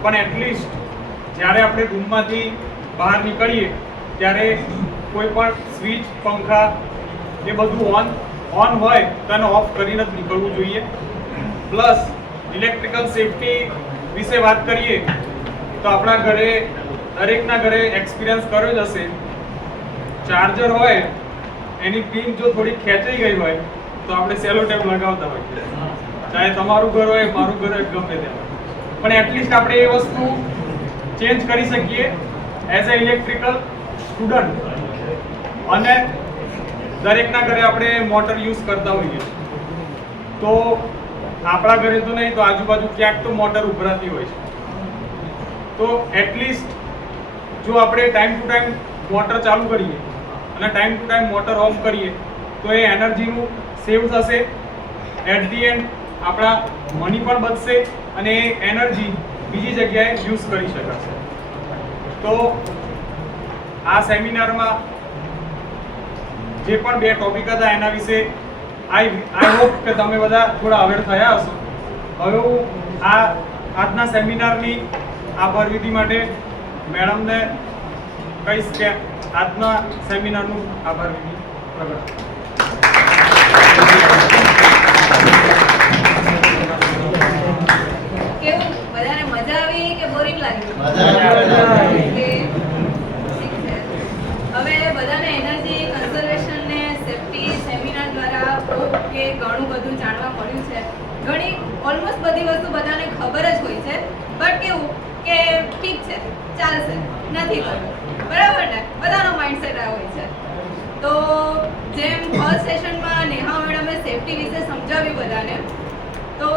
પણ એટલીસ્ટ જ્યારે આપણે રૂમમાંથી બહાર નીકળીએ ત્યારે કોઈ પણ સ્વિચ, પંખા એ બધું ઓન હોય તો એને ઓફ કરીને જ નીકળવું જોઈએ. પ્લસ ઇલેક્ટ્રિકલ સેફટી વિશે વાત કરીએ તો આપણા ઘરે દરેકના ઘરે એક્સપિરિયન્સ કર્યો જ હશે. ચાર્જર હોય એની પિન જો થોડી ખેંચાઈ ગઈ હોય તો આપણે સેલો ટેપ લગાવતા હોય, ચાહે તમારું ઘર હોય મારું ઘર હોય ગમે તે હોય, પણ એટલીસ્ટ આપણે એ વસ્તુ ચેન્જ કરી શકીએ એઝ અ ઇલેક્ટ્રિકલ સ્ટુડન્ટ. અને દરેકના ઘરે આપણે મોટર યુઝ કરતા હોઈએ છીએ, તો આપણા ઘરે તો નહીં તો આજુબાજુ ક્યાંક તો મોટર ઉભરાતી હોય છે. તો એટલીસ્ટ જો આપણે ટાઈમ ટુ ટાઈમ મોટર ચાલુ કરીએ અને time to time motor of કરીએ તો એ એનર્જીનું સેવ થશે. એટ ધી એન્ડ આપણા મની પણ બચશે અને એ એનર્જી બીજી જગ્યાએ યુઝ કરી શકાશે. તો આ સેમિનારમાં જે પણ 2 ટોપિક હતા એના વિશે આઈ હોપ કે તમે બધા થોડા અવેર થયા હશો. હવે હું આજના સેમિનારની આભાર વિધિ માટે મેડમને કહીશ કે આજના સેમિનારનું આભાર વિધિ પ્રગટ. કેવું બધાને મજા આવી કે બોરિંગ લાગ્યું? હવે બધાને એનર્જી કન્ઝર્વેશન ને સેફટી સેમિનાર દ્વારા કે ઘણું બધું જાણવા મળ્યું છે. ઘણી ઓલમોસ્ટ બધી વસ્તુ બધાને ખબર જ હોય છે, બટ કેવું કે ઠીક છે ચાલશે નથી કરવું, બરાબર ને? બધાનો માઇન્ડસેટ આ હોય છે. તો જેમ ફર્સ્ટ સેશનમાં નેહા મેડમે સેફટી વિશે સમજાવ્યું બધાને, તો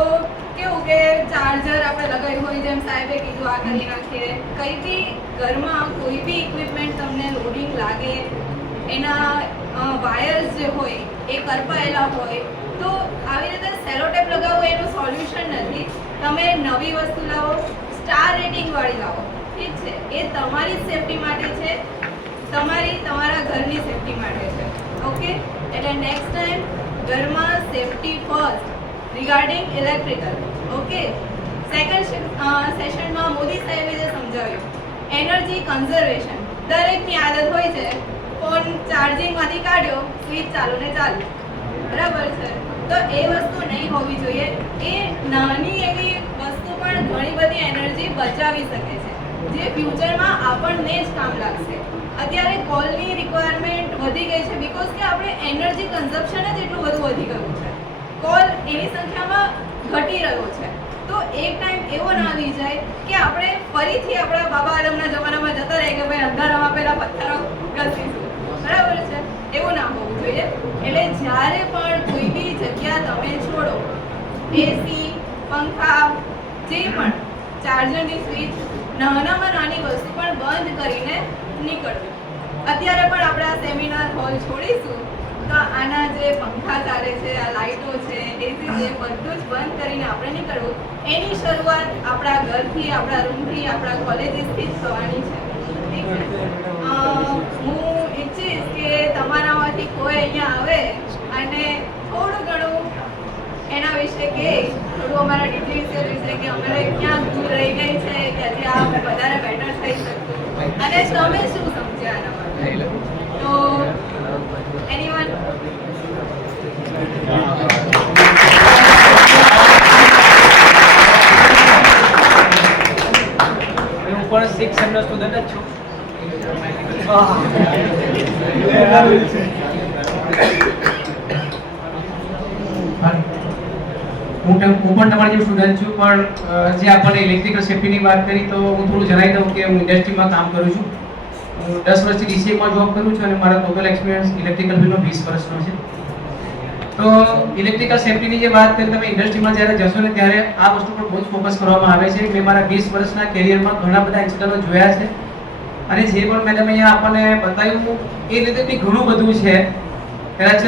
કેવું કે ચાર્જર આપણે લગાવ્યું હોય, જેમ સાહેબે કીધું આ કરી નાખીએ. કંઈ બી ઘરમાં કોઈ બી ઇક્વિપમેન્ટ તમને લોડિંગ લાગે, એના વાયર્સ જે હોય એ કરપાયેલા હોય, તો આવી રીતે સેલોટેપ લગાવવું એનું સોલ્યુશન નથી. તમે નવી વસ્તુ લાવો, સ્ટાર રેટિંગ વાળી લાવો, ઠીક છે? એ તમારી સેફટી માટે છે, તમારા ઘરની સેફટી માટે છે. ઓકે, એટલે નેક્સ્ટ ટાઈમ ઘરમાં safety first regarding electrical. Okay, second સેશનમાં મોદી સાહેબે જે સમજાવ્યું એનર્જી કન્ઝર્વેશન, દરેકની આદત હોય છે ફોન ચાર્જિંગમાંથી કાઢ્યો, સ્વિચ ચાલુ ને ચાલુ, બરાબર છે? તો એ વસ્તુ નહીં હોવી જોઈએ. એ નાની એવી વસ્તુ પણ ઘણી બધી એનર્જી બચાવી શકે છે, જે ફ્યુચરમાં આપણને જ કામ લાગશે. અત્યારે કોલની રિક્વાયરમેન્ટ વધી ગઈ છે બીકોઝ કે આપણે એનર્જી કન્ઝપ્શન જ એટલું બધું વધી ગયું છે. કોલ એની સંખ્યામાં ઘટી રહ્યો છે. તો એક ટાઈમ એવો ના આવી જાય કે આપણે ફરીથી આપણા બાબા આદમના જમાનામાં જતા રહીએ કે ભાઈ અંધારામાં પેલા પથ્થરો ઘસીશું, બરાબર છે? એવું ના હોવું જોઈએ. એટલે જ્યારે પણ કોઈ બી જગ્યા તમે છોડો, એસી, પંખા, જે પણ ચાર્જરની સ્વિચ, નાનામાં નાની વસ્તુ પણ બંધ કરીને નીકળવું. અત્યારે પણ આપણે આ સેમિનાર હોલ છોડીશું તો આના જે પંખા ચાલે છે, આ લાઇટો છે, એસી છે, બધું જ બંધ કરીને આપણે નીકળવું. એની શરૂઆત આપણા ઘરથી, આપણા રૂમથી, આપણા કોલેજીસથી જ થવાની છે. ઠીક છે? હું ઈચ્છીશ કે તમારામાંથી કોઈ અહીંયા આવે અને થોડું ઘણું એના વિશે કહે, થોડું અમારા ડિફરન્શિયલ વિશે કે અમારે ક્યાં ભૂલ રહી ગઈ છે કે હજી આ વધારે બેટર થઈ શકતું, અને તમે શું સમજ્યા આના માટે. તો એનીવન? હું પણ 6 સેમનો સ્ટુડન્ટ જ છું. હું પણ તમારી જેવું સ્ટુડન્ટ છું, પણ જે આપણને ઇલેક્ટ્રિકલ સેફ્ટીની વાત કરી તો હું થોડું જણાવી દઉં કે હું ઇન્ડસ્ટ્રીમાં કામ કરું છું. હું 10 વર્ષથી DCAમાં જોબ કરું છું અને મારો ટોટલ એક્સપિરિયન્સ ઇલેક્ટ્રિકલ ફિલ્ડનો 20 વર્ષનો છે. તો ઇલેક્ટ્રિકલ સેફ્ટીની જે વાત કરી, તમે ઇન્ડસ્ટ્રીમાં જ્યારે જશો ને ત્યારે આ વસ્તુ પર બહુ જ ફોકસ કરવામાં આવે છે. મેં મારા 20 વર્ષના કેરિયરમાં ઘણા બધા ઇન્સિડન્ટો જોયા છે અને જે પણ મેડમ અહીંયા આપણને બતાવ્યું એ રીતે બી ઘણું બધું છે. કદાચ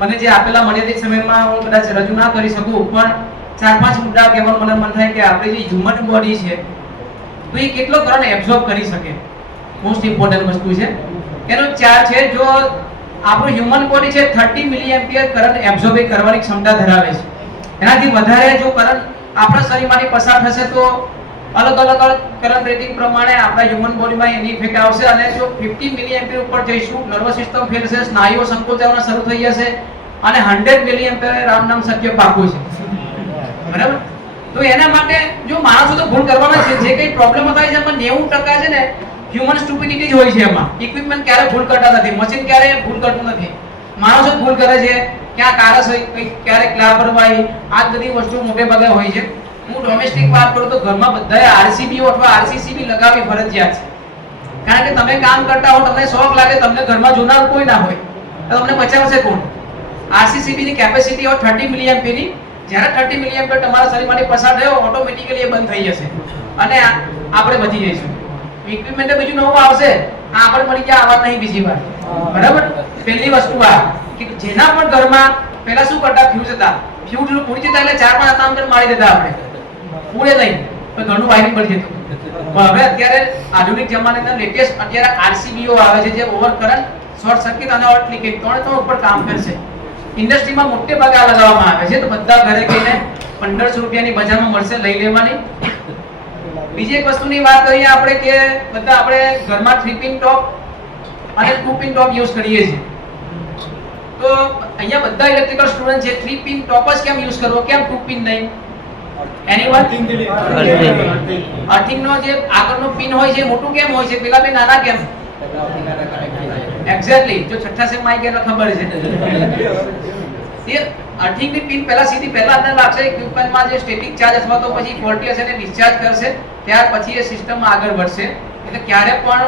મને જે આપેલા મર્યાદિત સમયમાં હું કદાચ રજૂ ના કરી શકું, પણ 4-5 મુદ્દા કહેવાનું મને મન થાય કે આપણી જે હ્યુમન બોડી છે તો એ કેટલો કરંટ એબ્ઝોર્બ કરી શકે. મોસ્ટ ઇમ્પોર્ટન્ટ વસ્તુ છે એનો ચાર્જ છે. જો આપણું હ્યુમન બોડી છે 30 મિલી એમ્પિયર કરંટ એબ્ઝોર્બ કરવાની ક્ષમતા ધરાવે છે. એનાથી વધારે જો કરંટ આપણા શરીરમાંથી પસાર થશે તો અલગ અલગ કરંટ રેટિંગ પ્રમાણે આપણા હ્યુમન બોડીમાં એની ઇફેક્ટ આવશે. અને જો 50 મિલી એમ્પિયર ઉપર જઈશું, નર્વસ સિસ્ટમ ફેલ થશે, સ્નાયુઓ સંકોચાવના શરૂ થઈ જશે અને 100 મિલી એમ્પિયર રામ નામ સત્ય પાકું છે, બરાબર? તો એના માટે જો માણસો તો ભૂલ કરવાના છે. જે કંઈ પ્રોબ્લેમ થાય છે એમાં 90% છે ને હ્યુમન સ્ટુપિડિટી જ હોય છે. એમાં ઇક્વિપમેન્ટ ક્યારે ભૂલ કરતા નથી, મશીન ક્યારે ભૂલ કરતું નથી, માણસો જ ભૂલ કરે છે. ક્યાંક આળસ હોય, ક્યારેક લાપરવાહી, આ બધી વસ્તુ મોટે ભાગે હોય છે. હું ડોમેસ્ટિક વાત કરું તો ઘરમાં બધાએ RCBO અથવા RCCB લગાવવી ફરજિયાત છે. કારણ કે તમે કામ કરતા હો, તમને શોખ લાગે, તમને ઘરમાં જોનાર કોઈ ના હોય, તો તમને બચાવશે કોણ? RCCB ની કેપેસિટી હોય 30 મિલિએમ્પ ની. જ્યારે 30 મિલિએમ્પ તમારા શરીરમાંથી પસાર થયો ઓટોમેટિકલી એ બંધ થઈ જશે અને આપણે બચી જઈશું. ઇક્વિપમેન્ટ બીજું નવું આવશે, આ આપણે મળી ગયા આવા નહીં બીજી વાર. બરાબર? પહેલી વસ્તુ આ કે જેના પણ ઘરમાં પહેલા શું કરતા, ફ્યુઝ હતા, ફ્યુઝ પૂરી જતા એટલે 4-5 આતામ કરીને મારી દેતા આપણે, પૂરે નહીં પણ ઘરનું વાયરિંગ પડી જતું. પણ હવે અત્યારે આધુનિક જમાનાના લેટેસ્ટ અત્યારે RCBO આવે છે જે ઓવર કરંટ, શોર્ટ સર્કિટ અને હોટ લીકેજ ત્રણે ઉપર કામ કરશે. ઇન્ડસ્ટ્રીમાં મોટે ભાગે આ લગાવવામાં આવે છે, તો બધા ઘરે જઈને 1500 રૂપિયાની બજારમાં મળશે, લઈ લેવાની. બીજી એક વસ્તુની વાત કરીએ આપણે કે બધા આપણે ઘરમાં 3 પિન ટોપ અને 2 પિન ટોપ યુઝ કરીએ છીએ. તો અહીંયા બધા ઇલેક્ટ્રિકલ સ્ટુડન્ટ છે 3 પિન ટોપ જ કેમ યુઝ કરવો, કેમ 2 પિન નહીં? એનીવન? અર્થિંગ નો જે આગળનો પિન હોય છે મોટું કેમ હોય છે, પેલા બે નાના કેમ? એક્ઝેક્ટલી, જો છઠ્ઠા સેમ માં ગયા ખબર છે. એ અર્થિંગ ની પિન પહેલા સીધી પહેલા અંદર લાગશે, ઇક્વિપમેન્ટમાં જે સ્ટેટિક ચાર્જ અથવા તો પછી ફોલ્ટી હશે ને ડિસ્ચાર્જ કરશે, ત્યાર પછી એ સિસ્ટમમાં આગળ વધશે. એટલે ક્યારે પણ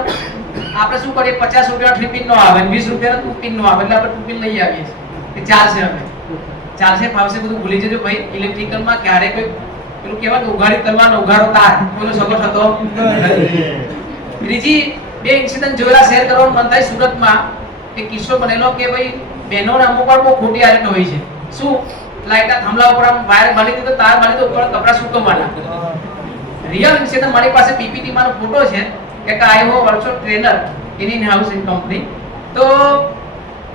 આપણે શું કરીએ, 50 રૂપિયા 3 પિન નો આવે, 20 રૂપિયા 2 પિન નો આવે, એટલે આપણે 2 પિન લઈ આવીએ છીએ. એ ચાલશે, હવે ચાલશે, ફાવશે, બધું ભૂલી જજો ભાઈ. ઇલેક્ટ્રિકલમાં ક્યારે કોઈ પેલું કહેવાય કે ઉઘાડી તલવાનો ઉઘાડો તાર કોઈનો સગો થતો નથી. ત્રીજી બે ઇન્સિડન્ટ જોયેલા શેર કરવાનું મન થાય. સુરતમાં એક કિસ્સો બનેલો કે ભાઈ બહેનોને અમુક વાર બહુ ખોટી આદત હોય છે. શું? લાઈટના થાંભલા ઉપર આમ વાયર બાંધી દીધો, તાર બાંધી દીધો, ઉપર કપડા સૂકવવાના. રિયલ ઇન્સિડન્ટ મારી પાસે PPT માં ફોટો છે કે આઈ હો also trainer in house in company. તો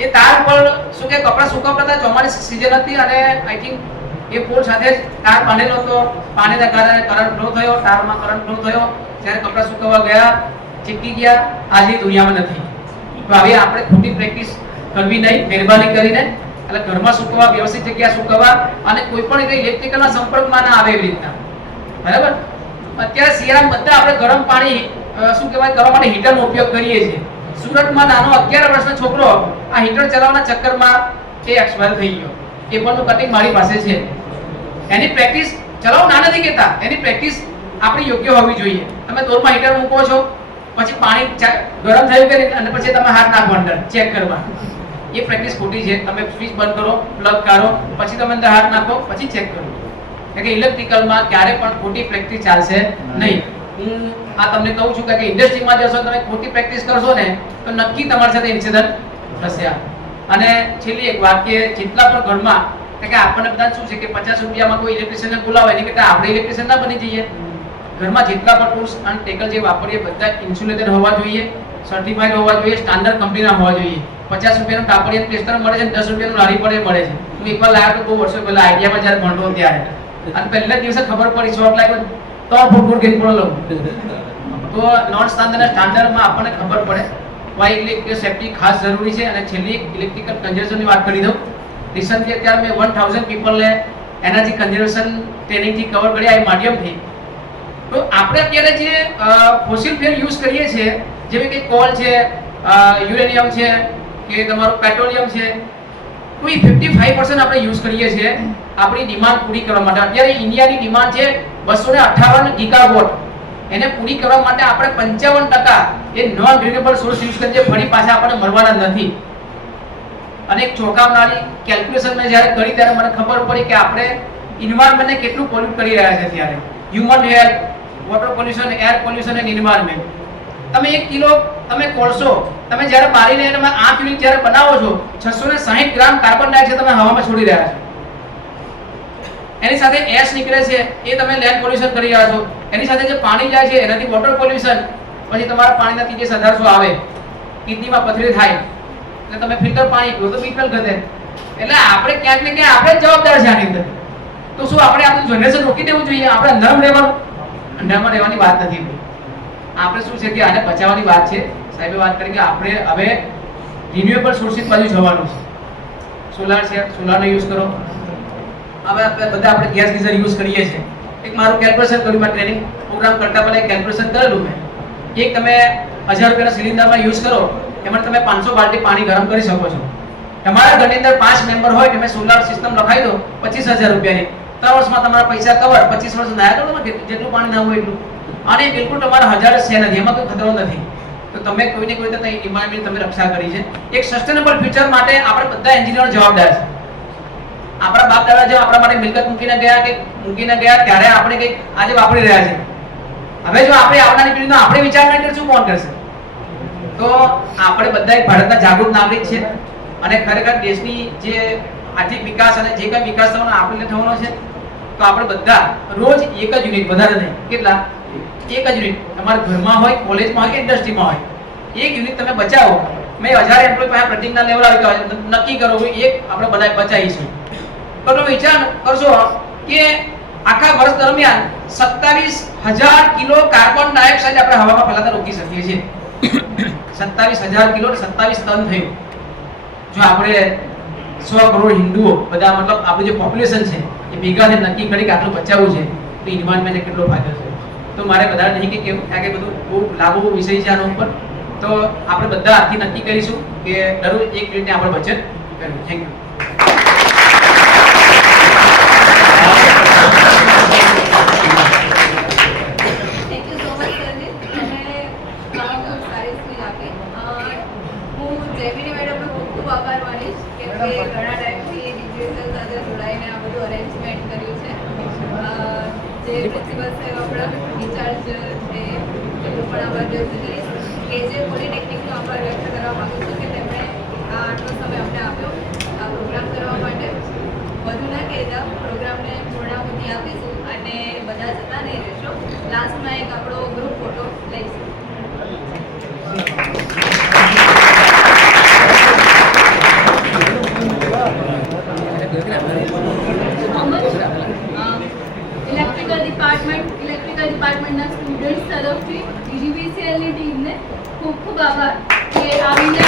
એ તાર પર શું કે કપડા સૂકવતા હતા, ચોમાસી સીઝન હતી અને આઈ થિંક એ પોલ સાથે જ તાર બાંધેલો હતો. પાણીના કારણે કરંટ ફ્લો થયો, તારમાં કરંટ ફ્લો થયો, જ્યારે કપડા સૂકવવા ગયા ચીપકી ગયા. આજે દુનિયામાં નથી. તો હવે આપણે ખોટી પ્રેક્ટિસ કરવી નહીં, મહેરબાની કરીને. એટલે ઘરમાં સૂકવવા, વ્યવસ્થિત જગ્યા સૂકવવા અને કોઈ પણ રીતે ઇલેક્ટ્રિકલના સંપર્કમાં ના આવે એવી રીતના. બરાબર? અત્યારે શિયાળામાં બધા આપણે ગરમ પાણી શું કહેવાય કરવા માટે હીટરનો ઉપયોગ કરીએ છીએ. સુરતમાં નાનો 11 વર્ષનો છોકરો આ હીટર ચલાવવાના ચક્કરમાં એ એક્સપાયર થઈ ગયો. એ પણ કટિંગ મારી પાસે છે. એની પ્રેક્ટિસ ચલાવ ના નથી કહેતા, એની પ્રેક્ટિસ આપણી યોગ્ય હોવી જોઈએ. તમે દોરમાં હીટર મૂકો છો, પછી પાણી ગરમ થયું કે અને પછી તમે હાથ નાખો અંદર ચેક કરવા, એ પ્રેક્ટિસ ખોટી છે. તમે સ્વિચ બંધ કરો, પ્લગ કાઢો, પછી તમે અંદર હાથ નાખો, પછી ચેક કરો. કે ઇલેક્ટ્રિકલમાં ક્યારે પણ ખોટી પ્રેક્ટિસ ચાલશે નહીં. હું આ તમને કહું છું કે ઇન્ડસ્ટ્રીમાં જશો તમે ખોટી પ્રેક્ટિસ કરશો ને તો નક્કી તમારી સાથે ઇન્સિડન્ટ થશે. અને છેલ્લી એક વાત કે જેટલા પણ ઘરમાં કે આપણને બધા શું છે કે 50 રૂપિયામાં કોઈ ઇલેક્ટ્રિશિયનને બોલાવે એની કરતાં આપણે ઇલેક્ટ્રિશિયન ના બની જઈએ. ઘરમાં જેટલા પણ ટૂલ્સ અને ટેકલ જે વાપરીએ બધા ઇન્સ્યુલેટેડ હોવા જોઈએ, સર્ટિફાઈડ હોવા જોઈએ, સ્ટાન્ડર્ડ કંપનીના હોવા જોઈએ. 50 રૂપિયાનું ટાપડિયા ટેસ્ટર મળે છે, 10 રૂપિયાનું લારી પડે મળે છે. હું એકવાર લાવ્યો તો બહુ વર્ષો પહેલા આઈડિયામાં જ્યારે ભણતો ત્યારે, અને પહેલા દિવસે ખબર પડી શોર્ટ લાગ્યો તો ફૂટ ગેટ પડેલો. તો નોન સ્ટાન્ડર્ડ સ્ટાન્ડર્ડમાં આપણને ખબર પડે વાય ઇલેક્ટ્રિક સેફ્ટી ખાસ જરૂરી છે. અને છેલ્લી ઇલેક્ટ્રિકલ કન્ઝર્વેશનની વાત કરી દઉં. રિસન્ટલી અત્યારે મેં 1000 પીપલને એનર્જી કન્ઝર્વેશન ટ્રેનિંગથી કવર કર્યા એ માધ્યમથી. તો આપણે અત્યારે જે ફોસિલ ફ્યુલ યુઝ કરીએ છીએ, જેવી કે કોલ છે, યુરેનિયમ છે કે તમારું પેટ્રોલિયમ છે, તો એ 55% આપણે યુઝ કરીએ છીએ આપણી ડિમાન્ડ પૂરી કરવા માટે. અત્યારે ઇન્ડિયાની ડિમાન્ડ છે 258 ગીગાવોટ. એને પૂરી કરવા માટે આપણે 55% એ નોન રિન્યુએબલ સોર્સ યુઝ કરીએ, ફરી પાછા આપણને મળવાના નથી. અને એક ચોંકાવનારી કેલ્ક્યુલેશન મેં જ્યારે કરી ત્યારે મને ખબર પડી કે આપણે એન્વાયરમેન્ટને કેટલું પોલ્યુટ કરી રહ્યા છે. ત્યારે human health, water pollution, air pollution and environment. તમે 1 કિલો તમે કોલસો તમે જ્યારે બાળીને તમે 8 યુનિટ જ્યારે બનાવો છો, 660 ગ્રામ કાર્બન ડાયોક્સાઇડ તમે હવામાં છોડી રહ્યા છો. એની સાથે એશ નીકળે છે, એ તમે લેન્ડ પોલ્યુશન કરી રહ્યા છો. એની સાથે જે પાણી જાય છે એનાથી વોટર પોલ્યુશન, પછી તમારા પાણીના TDS 1800 આવે, કિડનીમાં પથરી થાય, એટલે તમે ફિલ્ટર પાણી પીઓ તો બીપીએલ ઘટે. એટલે આપણે ક્યાંક ને ક્યાંક આપણે જ જવાબદાર છે આની અંદર. તો શું આપણે આપણું જનરેશન રોકી દેવું જોઈએ? આપણે અંધારામાં રહેવાનું? અંધારામાં રહેવાની વાત નથી. આપણે શું છે કે આને બચાવવાની વાત છે. સાહેબે વાત કરી કે આપણે હવે રિન્યુએબલ સોર્સિસ બાજુ જવાનું છે. સોલાર છે, સોલારનો યુઝ કરો. હવે બધા આપણે ગેસ ગીઝર યુઝ કરીએ છીએ. એક મારું કેલ્ક્યુલેશન કર્યું, મેં ટ્રેનિંગ પ્રોગ્રામ કરતા પહેલા એક કેલ્ક્યુલેશન કરેલું મેં. એક તમે 1000 રૂપિયાના સિલિન્ડરમાં યુઝ કરો, એમાં તમે 500 બાલટી પાણી ગરમ કરી શકો છો. તમારા ઘરની અંદર 5 મેમ્બર હોય, તમે સોલાર સિસ્ટમ લખાઈ દો 25000 રૂપિયાની, 3 વર્ષમાં તમારા પૈસા કવર. 25 વર્ષ નાયા તો જેટલું પાણી ના હોય એટલું. અને બિલકુલ તમારા 1000 છે નથી, એમાં કોઈ ખતરો નથી. તો તમે કોઈને કોઈ રીતે એન્વાયરમેન્ટ તમે રક્ષા કરી છે. એક સસ્ટેનેબલ ફ્યુચર માટે આપણે બધા એન્જિનિયરો જવાબદાર છે. આપણા બાપ દાદા જેમ આપણા માટે મિલકત મૂકીને ગયા ત્યારે આપણે કંઈક આજે વાપરી રહ્યા છે. હવે જો આપણે આવનારી પેઢીનો આપણે વિચાર નહીં કરશું, કોણ કરશે? તો આપણે બધા ભારતના જાગૃત નાગરિક છે અને ખરેખર દેશની જે આર્થિક વિકાસ અને જે કંઈ વિકાસ થવાનો આપણે થવાનો છે, તો આપણે બધા રોજ એક જ યુનિટ, વધારે નહીં, કેટલા? એક જ યુનિટ તમારા ઘરમાં હોય, કોલેજમાં હોય કે ઇન્ડસ્ટ્રીમાં હોય, એક યુનિટ તમે બચાવો. મેં 1000 એમ્પ્લોય પાસે પ્રતિજ્ઞા લેવડાવી કે નક્કી કરો કે એક આપણે બધા બચાવીશું. તો તમે વિચાર કરશો કે આખા વર્ષ દરમિયાન 27,000 કિલો કાર્બન ડાયોક્સાઇડ આપણે હવામાં ફેલાતા રોકી શકીએ છીએ. 27,000 કિલો, 27 ટન થયું. જો આપણે 100 કરોડ હિન્દુઓ બધા, મતલબ આપણું જે પોપ્યુલેશન છે એ ભેગા થઈને નક્કી કરી કે આટલું બચાવવું છે, તો એન્વાયરમેન્ટને કેટલો ફાયદો છે. તો મારે વધારે નહીં કે કારણ કે બધું બહુ લાગુ વિષય છે આના ઉપર. તો આપણે બધા આથી નક્કી કરીશું કે દરરોજ 1 મિનિટને આપણે બચત કરવી. Thank you. Thank you so much સરજી. તમે ખૂબ સારી સ્પીચ આપી. હું જેમિની મેડમનો ખૂબ ખૂબ આભાર માનીશ કેમ કે ઘણા ટાઈમથી ડિજિટલ સાથે જોડાઈને આ બધું અરેન્જમેન્ટ કર્યું છે. જે પ્રિન્સિપલ સાહેબ આપણા ઇન્ચાર્જ છે એમનો પણ આભાર વ્યક્ત કરીશ. KJ પોલિટેકનિકનો આભાર વ્યક્ત કરવા માગું છું કે તેમણે આ આટલો સમય અમને આપ્યો આ પ્રોગ્રામ કરવા માટે. વધુ ના કહેતા પ્રોગ્રામને પૂર્ણાહુતિ આપીશું અને બધા જતા નહીં રહેશો. લાસ્ટમાં એક આપણો ગ્રુપ ફોટો લઈશું. ઇલેક્ટ્રિકલ ડિપાર્ટમેન્ટના સ્ટુડન્ટ્સ તરફથી GGBCL ની ટીમને ખૂબ ખૂબ આભાર કે આવીને